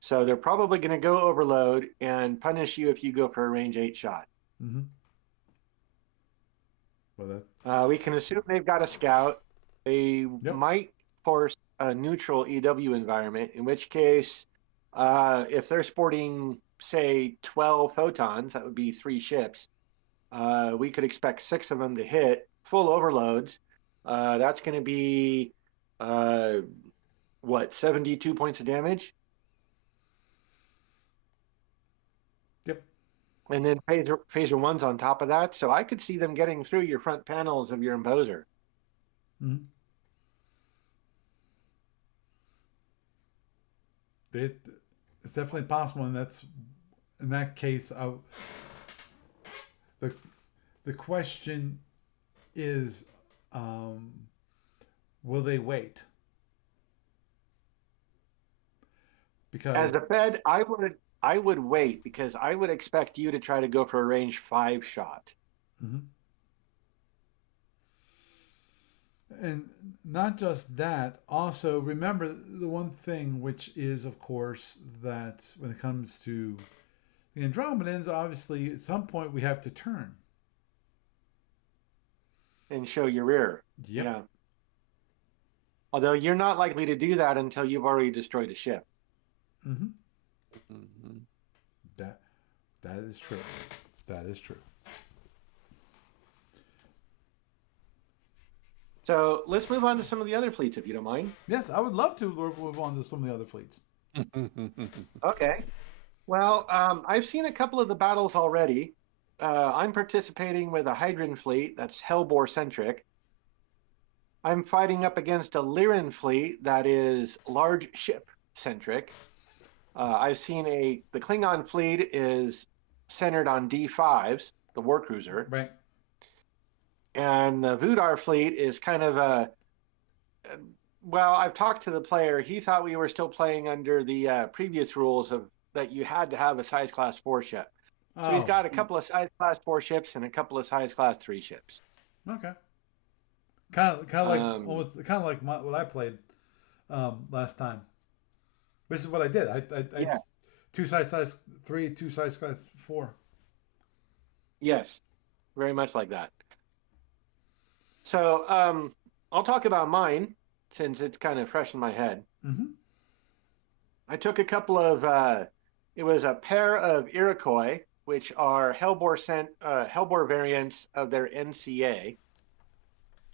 So they're probably going to go overload and punish you if you go for a range 8 shot. Mm-hmm. Well, that. We can assume they've got a scout. They Yep. might force a neutral EW environment, in which case, if they're sporting, say, 12 photons, that would be 3 ships. We could expect 6 of them to hit full overloads. That's going to be, what, 72 points of damage? Yep. And then phaser one's on top of that. So I could see them getting through your front panels of your imposer. Mm-hmm. It's definitely possible, and that's in that case. The the question is, um, will they wait? Because As a Fed, I would wait because I would expect you to try to go for a range 5 shot. mm-hmm. And not just that, also remember the one thing which is, of course, that when it comes to the Andromedans, obviously at some point we have to turn. And show your rear. Yep. Yeah. Although you're not likely to do that until you've already destroyed a ship. Mm-hmm. Mm-hmm. That is true. That is true. So let's move on to some of the other fleets, if you don't mind. Yes, I would love to move on to some of the other fleets. Okay. Well, I've seen a couple of the battles already. I'm participating with a Hydran fleet that's Hellbore centric. I'm fighting up against a Lyran fleet that is large ship centric. I've seen the Klingon fleet is centered on D5s, the war cruiser. Right. And the Vudar fleet is kind of well, I've talked to the player. He thought we were still playing under the previous rules of that you had to have a size class 4 ship. So he's got a couple of size class 4 ships and a couple of size class 3 ships. Okay. Kind of like what I played last time. This is what I did. I Yeah. 2 size 3, 2 size class 4. Yes, very much like that. So I'll talk about mine since it's kind of fresh in my head. Mm-hmm. I took a couple of. It was a pair of Iroquois, which are Hellbore variants of their NCA,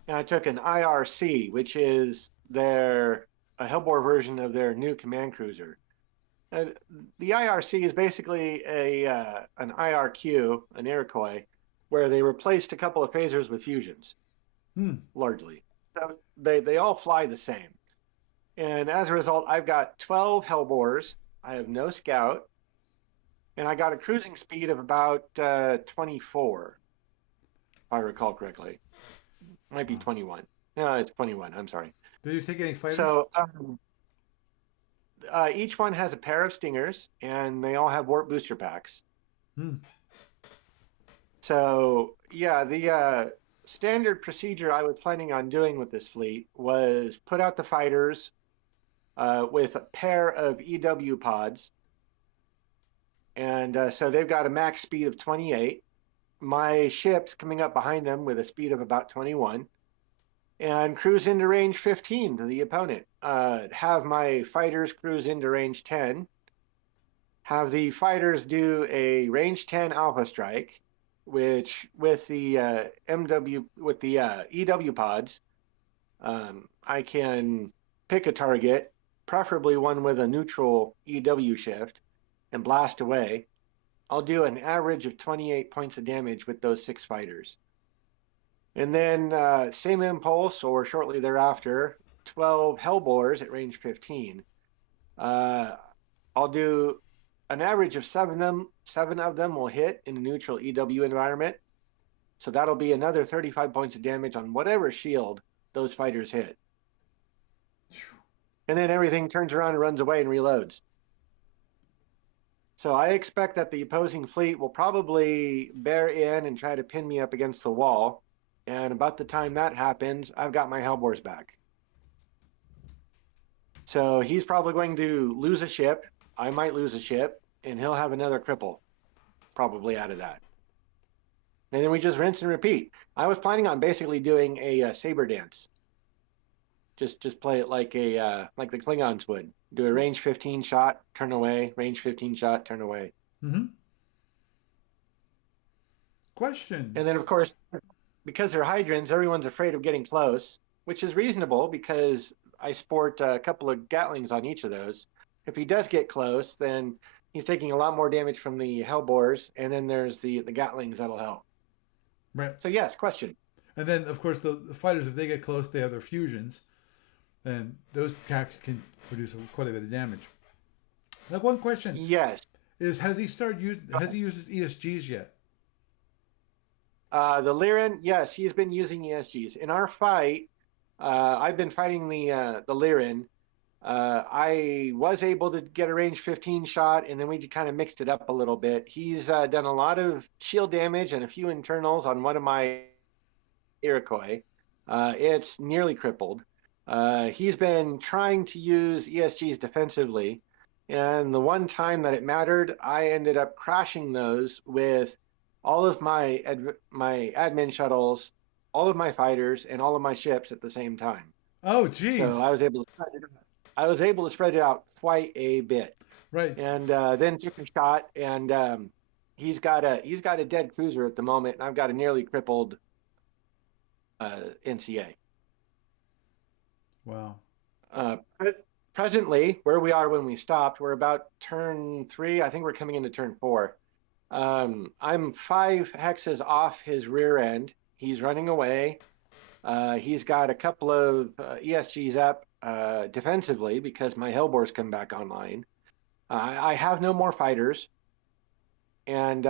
and I took an IRC, which is a Hellbore version of their new command cruiser. The IRC is basically an IRQ, an Iroquois, where they replaced a couple of phasers with fusions, largely. So they all fly the same. And as a result, I've got 12 Hellbores. I have no scout. And I got a cruising speed of about 24, if I recall correctly. Might be 21. No, it's 21. I'm sorry. Did you take any fighters? So each one has a pair of stingers, and they all have warp booster packs. Hmm. So yeah, the standard procedure I was planning on doing with this fleet was put out the fighters with a pair of EW pods, and so they've got a max speed of 28. My ship's coming up behind them with a speed of about 21, and cruise into range 15 to the opponent. Have my fighters cruise into range 10. Have the fighters do a range 10 alpha strike, which with the EW pods, I can pick a target, preferably one with a neutral EW shift, and blast away. I'll do an average of 28 points of damage with those 6 fighters. And then same impulse, or shortly thereafter, 12 Hellbores at range 15. I'll do an average of 7 of them will hit in a neutral EW environment. So that'll be another 35 points of damage on whatever shield those fighters hit. And then everything turns around and runs away and reloads. So I expect that the opposing fleet will probably bear in and try to pin me up against the wall. And about the time that happens, I've got my Hellbores back. So he's probably going to lose a ship. I might lose a ship, and he'll have another cripple probably out of that. And then we just rinse and repeat. I was planning on basically doing a saber dance. Just play it like like the Klingons would. Do a range 15 shot, turn away, range 15 shot, turn away. Mm-hmm. Question. And then of course, because they're hydrants, everyone's afraid of getting close, which is reasonable because I sport a couple of Gatlings on each of those. If he does get close, then he's taking a lot more damage from the Hellbores, and then there's the Gatlings that'll help. Right. So yes, question. And then, of course, the fighters, if they get close, they have their fusions, and those attacks can produce quite a bit of damage. Like one question Yes. is: Has he used his ESGs yet? The Lyran, yes, he's been using ESGs. In our fight, I've been fighting the Lyran. I was able to get a range 15 shot, and then we kind of mixed it up a little bit. He's done a lot of shield damage and a few internals on one of my Iroquois. It's nearly crippled. He's been trying to use ESGs defensively, and the one time that it mattered, I ended up crashing those with all of my admin shuttles, all of my fighters, and all of my ships at the same time. Oh, geez. So I was able to spread it out quite a bit. Right. And then took a shot, and he's got a dead cruiser at the moment, and I've got a nearly crippled NCA. Wow. Presently, where we are when we stopped, we're about turn 3. I think we're coming into turn 4. I'm 5 hexes off his rear end. He's running away. He's got a couple of ESGs up defensively because my Hellbores come back online. I have no more fighters. And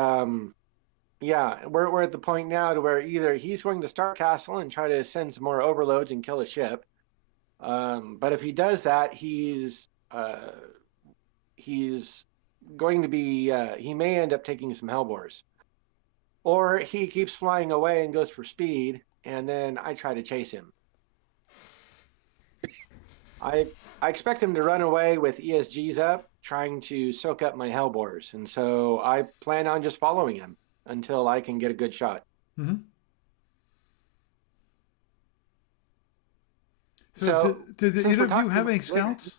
yeah, we're at the point now to where either he's going to start castle and try to send some more overloads and kill a ship. But if he does that, he's going to be he may end up taking some Hellbores, or he keeps flying away and goes for speed, and then I try to chase him. I expect him to run away with ESGs up, trying to soak up my Hellbores, and so I plan on just following him until I can get a good shot. Mm-hmm. So did either of you have any scouts?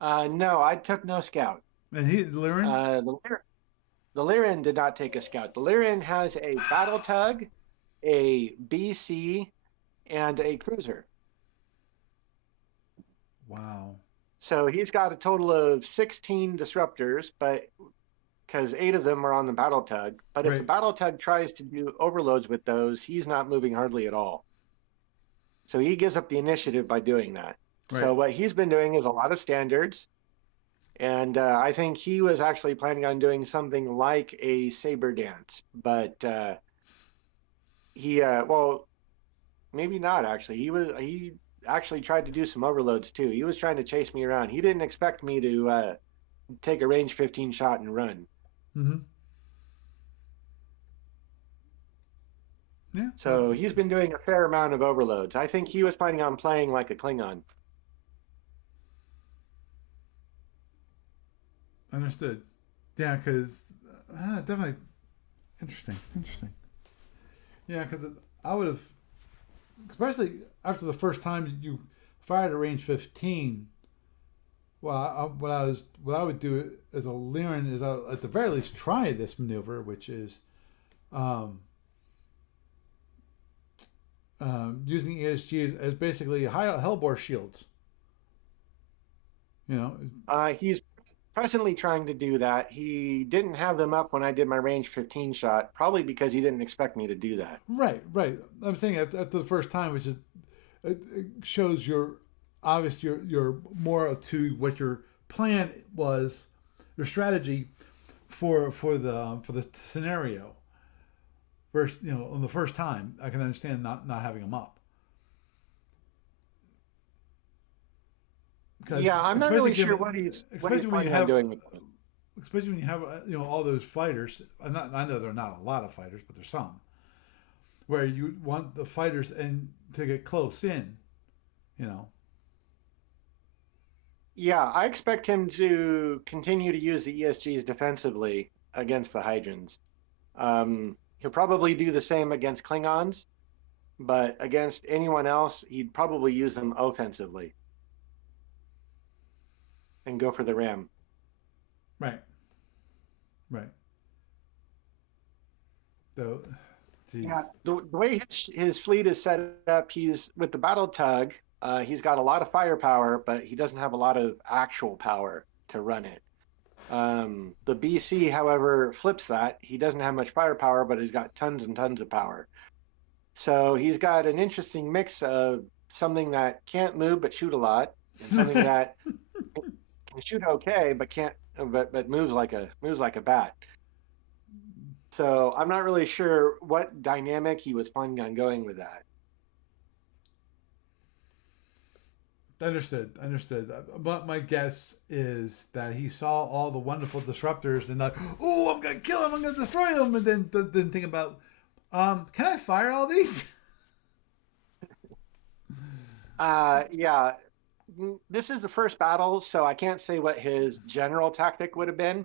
No, I took no scout. And Lyran? The Lyran did not take a scout. The Lyran has a battle tug, a BC, and a cruiser. Wow. So he's got a total of 16 disruptors, but because 8 of them are on the battle tug. But if the battle tug tries to do overloads with those, he's not moving hardly at all. So he gives up the initiative by doing that. Right. So what he's been doing is a lot of standards. And I think he was actually planning on doing something like a saber dance. But maybe not actually. He actually tried to do some overloads too. He was trying to chase me around. He didn't expect me to take a range 15 shot and run. Mm-hmm. Yeah. So he's been doing a fair amount of overloads. I think he was planning on playing like a Klingon. Understood. Yeah, because definitely interesting. Interesting. Yeah, because I would have, especially after the first time you fired at range 15. Well, what I would do as a Lyran is I at the very least try this maneuver, which is um, using ESG as basically high Hellbore shields. You know, He's presently trying to do that. He didn't have them up when I did my range 15 shot, probably because he didn't expect me to do that. right, right. I'm saying at the first time, which is it shows your obvious your more to what your plan was, your strategy for the scenario. First, on the first time, I can understand not having them up. Because Yeah, I'm not especially really sure given, what he's especially when you planning on have, doing with them. especially when you have all those fighters. I know there are not a lot of fighters, but there's some where you want the fighters and to get close in. You know, Yeah, I expect him to continue to use the ESGs defensively against the Hydrons. He'll probably do the same against Klingons, but against anyone else, he'd probably use them offensively and go for the ram. right, right. So, geez, Yeah, the way his fleet is set up, he's with the battle tug. He's got a lot of firepower, but he doesn't have a lot of actual power to run it. The BC, however, flips that. He doesn't have much firepower, but he's got tons and tons of power. So he's got an interesting mix of something that can't move but shoot a lot, and something that can shoot okay but can't but moves like a bat. So I'm not really sure what dynamic he was planning on going with that. understood, understood. But my guess is that he saw all the wonderful disruptors and like, oh, I'm gonna kill him, I'm gonna destroy him, and then think about, can I fire all these? Yeah, this is the first battle, so I can't say what his general tactic would have been,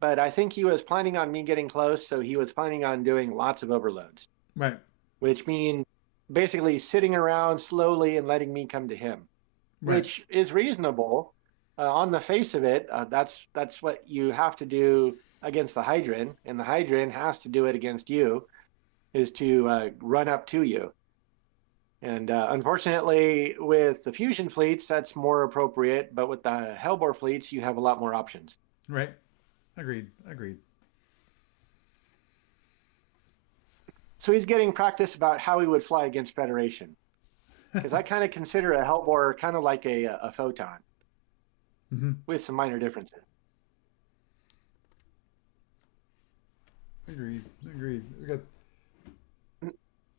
but I think he was planning on me getting close, so he was planning on doing lots of overloads, Right, which means basically sitting around slowly and letting me come to him, right, which is reasonable. On the face of it, that's what you have to do against the Hydran, and the Hydran has to do it against you, is to run up to you. And unfortunately, with the fusion fleets, that's more appropriate. But with the Hellbore fleets, you have a lot more options. right. Agreed, agreed. So he's getting practice about how he would fly against Federation. Because I kind of consider a Hellbore kind of like a photon Mm-hmm. with some minor differences. Agreed, agreed. We got.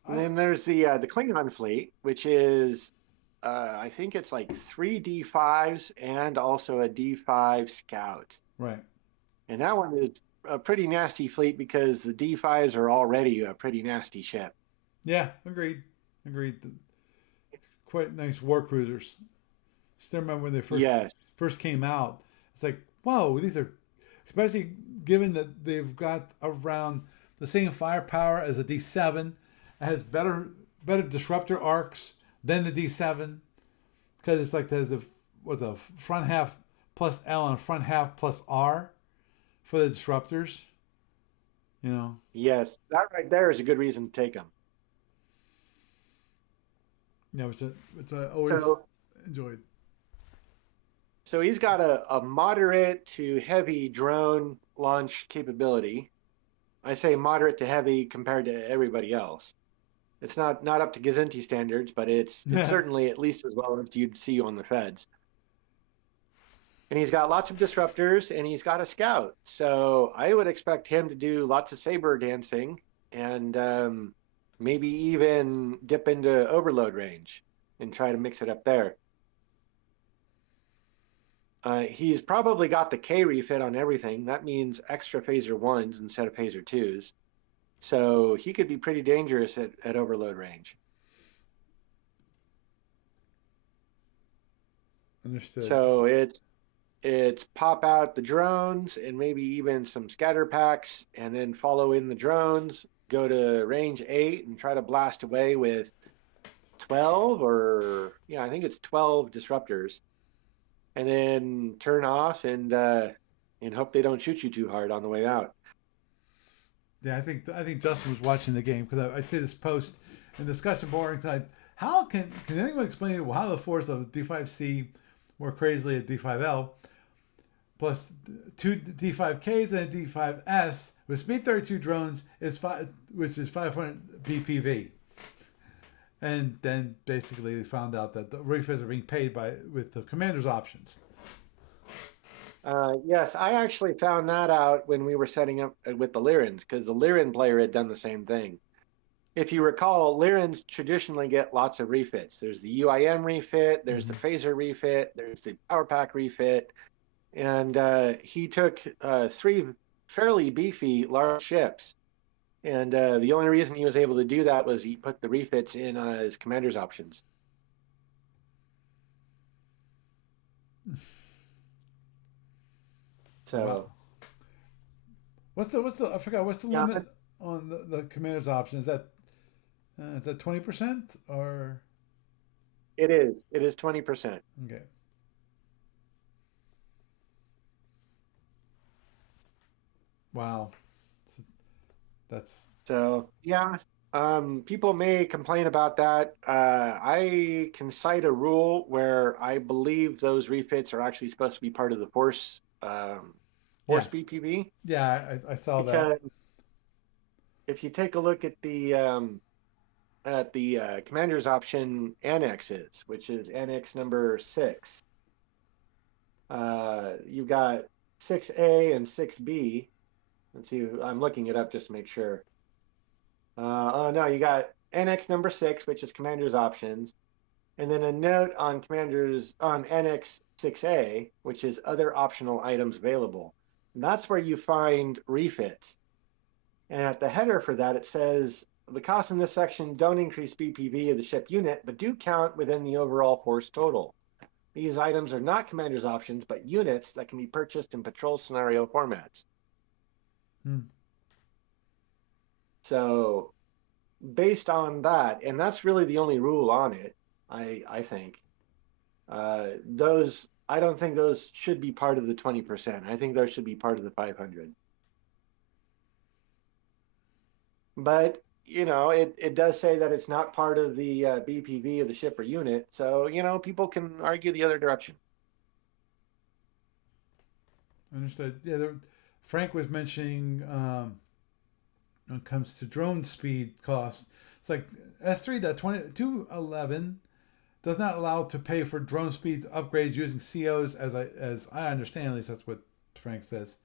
And then there's the Klingon fleet, which is I think it's like 3D5s and also a D5 Scout. Right. And that one is a pretty nasty fleet because the D5s are already a pretty nasty ship. Yeah, agreed, agreed. Quite nice war cruisers. Still remember when they Yes. first came out. It's like, whoa, these are, especially given that they've got around the same firepower as a D7. It has better disruptor arcs than the D7 because it's like there's a front half plus L and front half plus R for the disruptors. Yes, that right there is a good reason to take them. Which I always So, enjoyed. so he's got a moderate to heavy drone launch capability. I say moderate to heavy compared to everybody else. It's not up to Gazinti standards, but it's certainly at least as well as you'd see on the Feds. And he's got lots of disruptors, and he's got a scout. So I would expect him to do lots of saber dancing and maybe even dip into overload range and try to mix it up there. He's probably got the K refit on everything. That means extra phaser ones instead of phaser twos. So he could be pretty dangerous at overload range. Understood. So it's pop out the drones and maybe even some scatter packs, and then follow in the drones, go to range 8 and try to blast away with 12, or yeah, I think it's 12 disruptors, and then turn off and hope they don't shoot you too hard on the way out. Yeah, I think Justin was watching the game because I see this post in discussion board tonight. How can anyone explain how the force of D5C more crazily at D5L plus two D5Ks and a D5S with speed 32 drones which is 500 BPV. And then basically they found out that the refits are being paid with the commander's options. Yes, I actually found that out when we were setting up with the Lyrans, because the Lyran player had done the same thing. If you recall, Lyrans traditionally get lots of refits. There's the UIM refit, there's the phaser refit, there's the power pack refit, and he took 3 fairly beefy large ships. And the only reason he was able to do that was he put the refits in his commander's options. So, wow. What's the I forgot what's the limit on the commander's option? Is that 20% or? it is 20%. Okay. Wow. That's So yeah, people may complain about that. I can cite a rule where I believe those refits are actually supposed to be part of the force yeah BPV, yeah I saw that. because if you take a look at the commander's option annexes, which is annex number 6, you've got 6A and 6B. Let's see, I'm looking it up just to make sure. Oh no, you got annex number 6, which is commander's options, and then a note on annex 6A, which is other optional items available. And that's where you find refits. And at the header for that, it says the costs in this section don't increase BPV of the ship unit, but do count within the overall force total. These items are not commander's options, but units that can be purchased in patrol scenario formats. So based on that, and that's really the only rule on it, I think, I don't think those should be part of the 20%. I think those should be part of the 500. But it does say that it's not part of the BPV of the ship or unit, so people can argue the other direction. Understood. Yeah, Frank was mentioning when it comes to drone speed costs, it's like S3.2211 does not allow to pay for drone speed upgrades using COs, as I understand, at least that's what Frank says.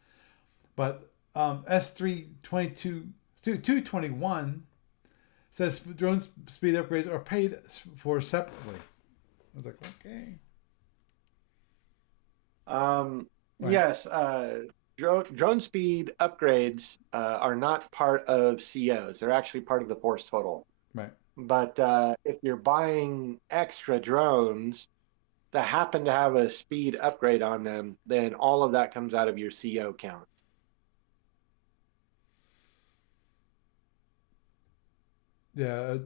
But S3.2221 says drone speed upgrades are paid for separately. I was like, okay. Right. Yes, drone speed upgrades are not part of COs. They're actually part of the force total. Right. But if you're buying extra drones that happen to have a speed upgrade on them, then all of that comes out of your CO count. Yeah,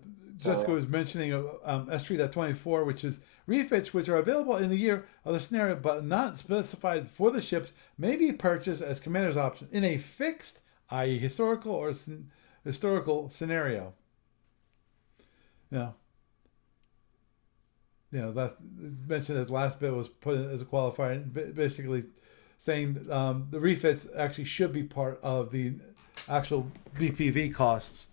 Jessica was mentioning S3.24, which is refits which are available in the year of the scenario but not specified for the ships may be purchased as commander's option in a fixed, i.e. historical scenario. That's mentioned that last bit was put in as a qualifier, basically saying the refits actually should be part of the actual BPV costs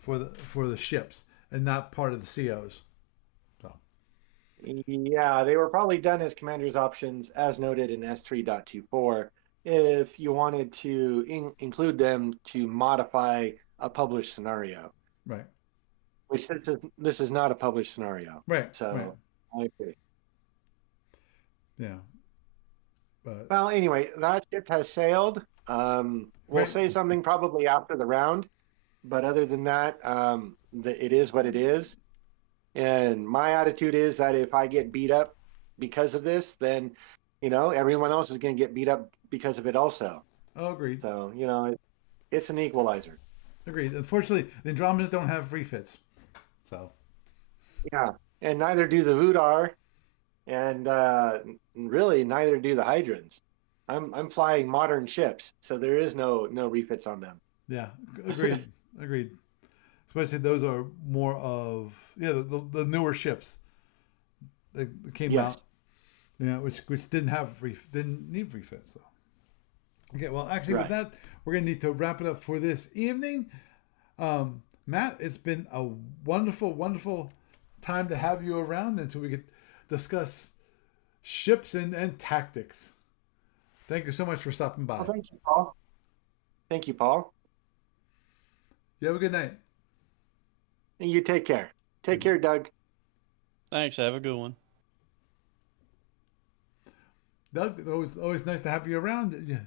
for the ships and not part of the COs. So yeah, they were probably done as commander's options as noted in S3.24 if you wanted to include them to modify a published scenario. Right. which this is not a published scenario. Right. So Right. I agree. Yeah. But Well, anyway, that ship has sailed. We'll right. say something probably after the round, but other than that, it is what it is. And my attitude is that if I get beat up because of this, then everyone else is going to get beat up because of it also. Oh, agreed. So it's an equalizer. Agreed. Unfortunately, the Andromedans don't have refits. So Yeah, and neither do the Vudar, and really neither do the Hydrons. I'm flying modern ships, so there is no refits on them. yeah, agreed. Agreed. Especially those are more of the newer ships that came Yes. out, which didn't need refits. So okay, well, actually, with Right. that, we're gonna need to wrap it up for this evening. Matt, it's been a wonderful, wonderful time to have you around, and so we could discuss ships and tactics. Thank you so much for stopping by. Well, thank you, Paul. Thank you, Paul. You have a good night. And you take care. Take care, Doug. Thanks. Have a good one. Doug, it's always nice to have you around. Yeah.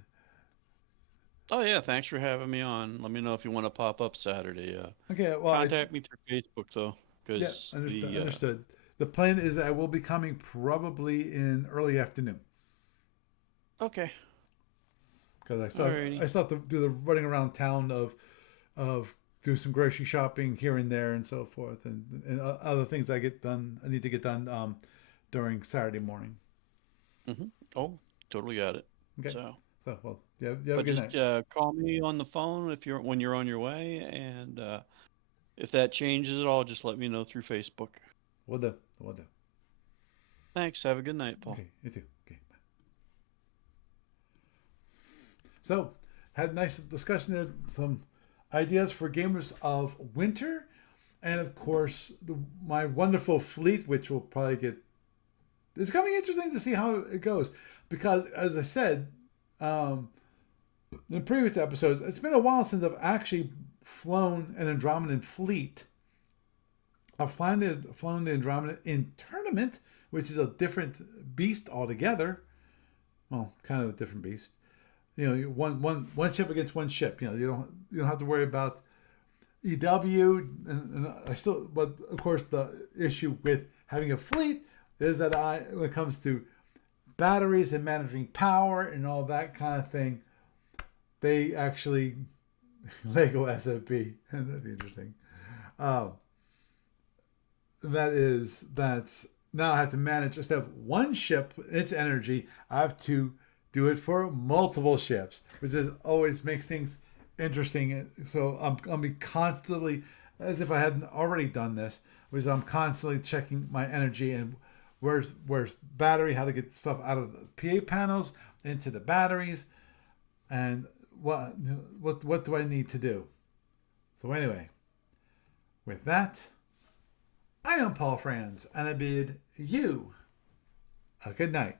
Oh yeah, thanks for having me on. Let me know if you want to pop up Saturday. Okay. Well, Contact me through Facebook though, yeah, because understood. Understood. The plan is that I will be coming probably in early afternoon okay. because Alrighty. I still have to do the running around town of do some grocery shopping here and there and so forth, and other things I need to get done during Saturday morning. Oh, totally got it. Okay. So, So well, yeah, you have a but good just night. call me on the phone when you're on your way, and if that changes at all, just let me know through Facebook. We'll do. We'll do. Thanks. Have a good night, Paul. Okay. You too. Okay. Bye. So had a nice discussion there. Some ideas for gamers of winter, and of course my wonderful fleet, which will probably get. It's going to be interesting to see how it goes because, as I said in previous episodes, it's been a while since I've actually flown an Andromedan fleet. I've flown the Andromeda in tournament, which is a different beast altogether. Well, kind of a different beast. One ship against one ship. You don't have to worry about EW, and I still. But of course, the issue with having a fleet is that when it comes to batteries and managing power and all that kind of thing, they actually Lego SFB, and that'd be interesting. Um, that's now I have to manage instead of one ship, its energy. I have to do it for multiple ships, which always makes things interesting. So I'm gonna be constantly, as if I hadn't already done this, which I'm constantly checking my energy and where's battery, how to get stuff out of the PA panels into the batteries, and what do I need to do. So anyway, with that, I am Paul Franz, and I bid you a good night.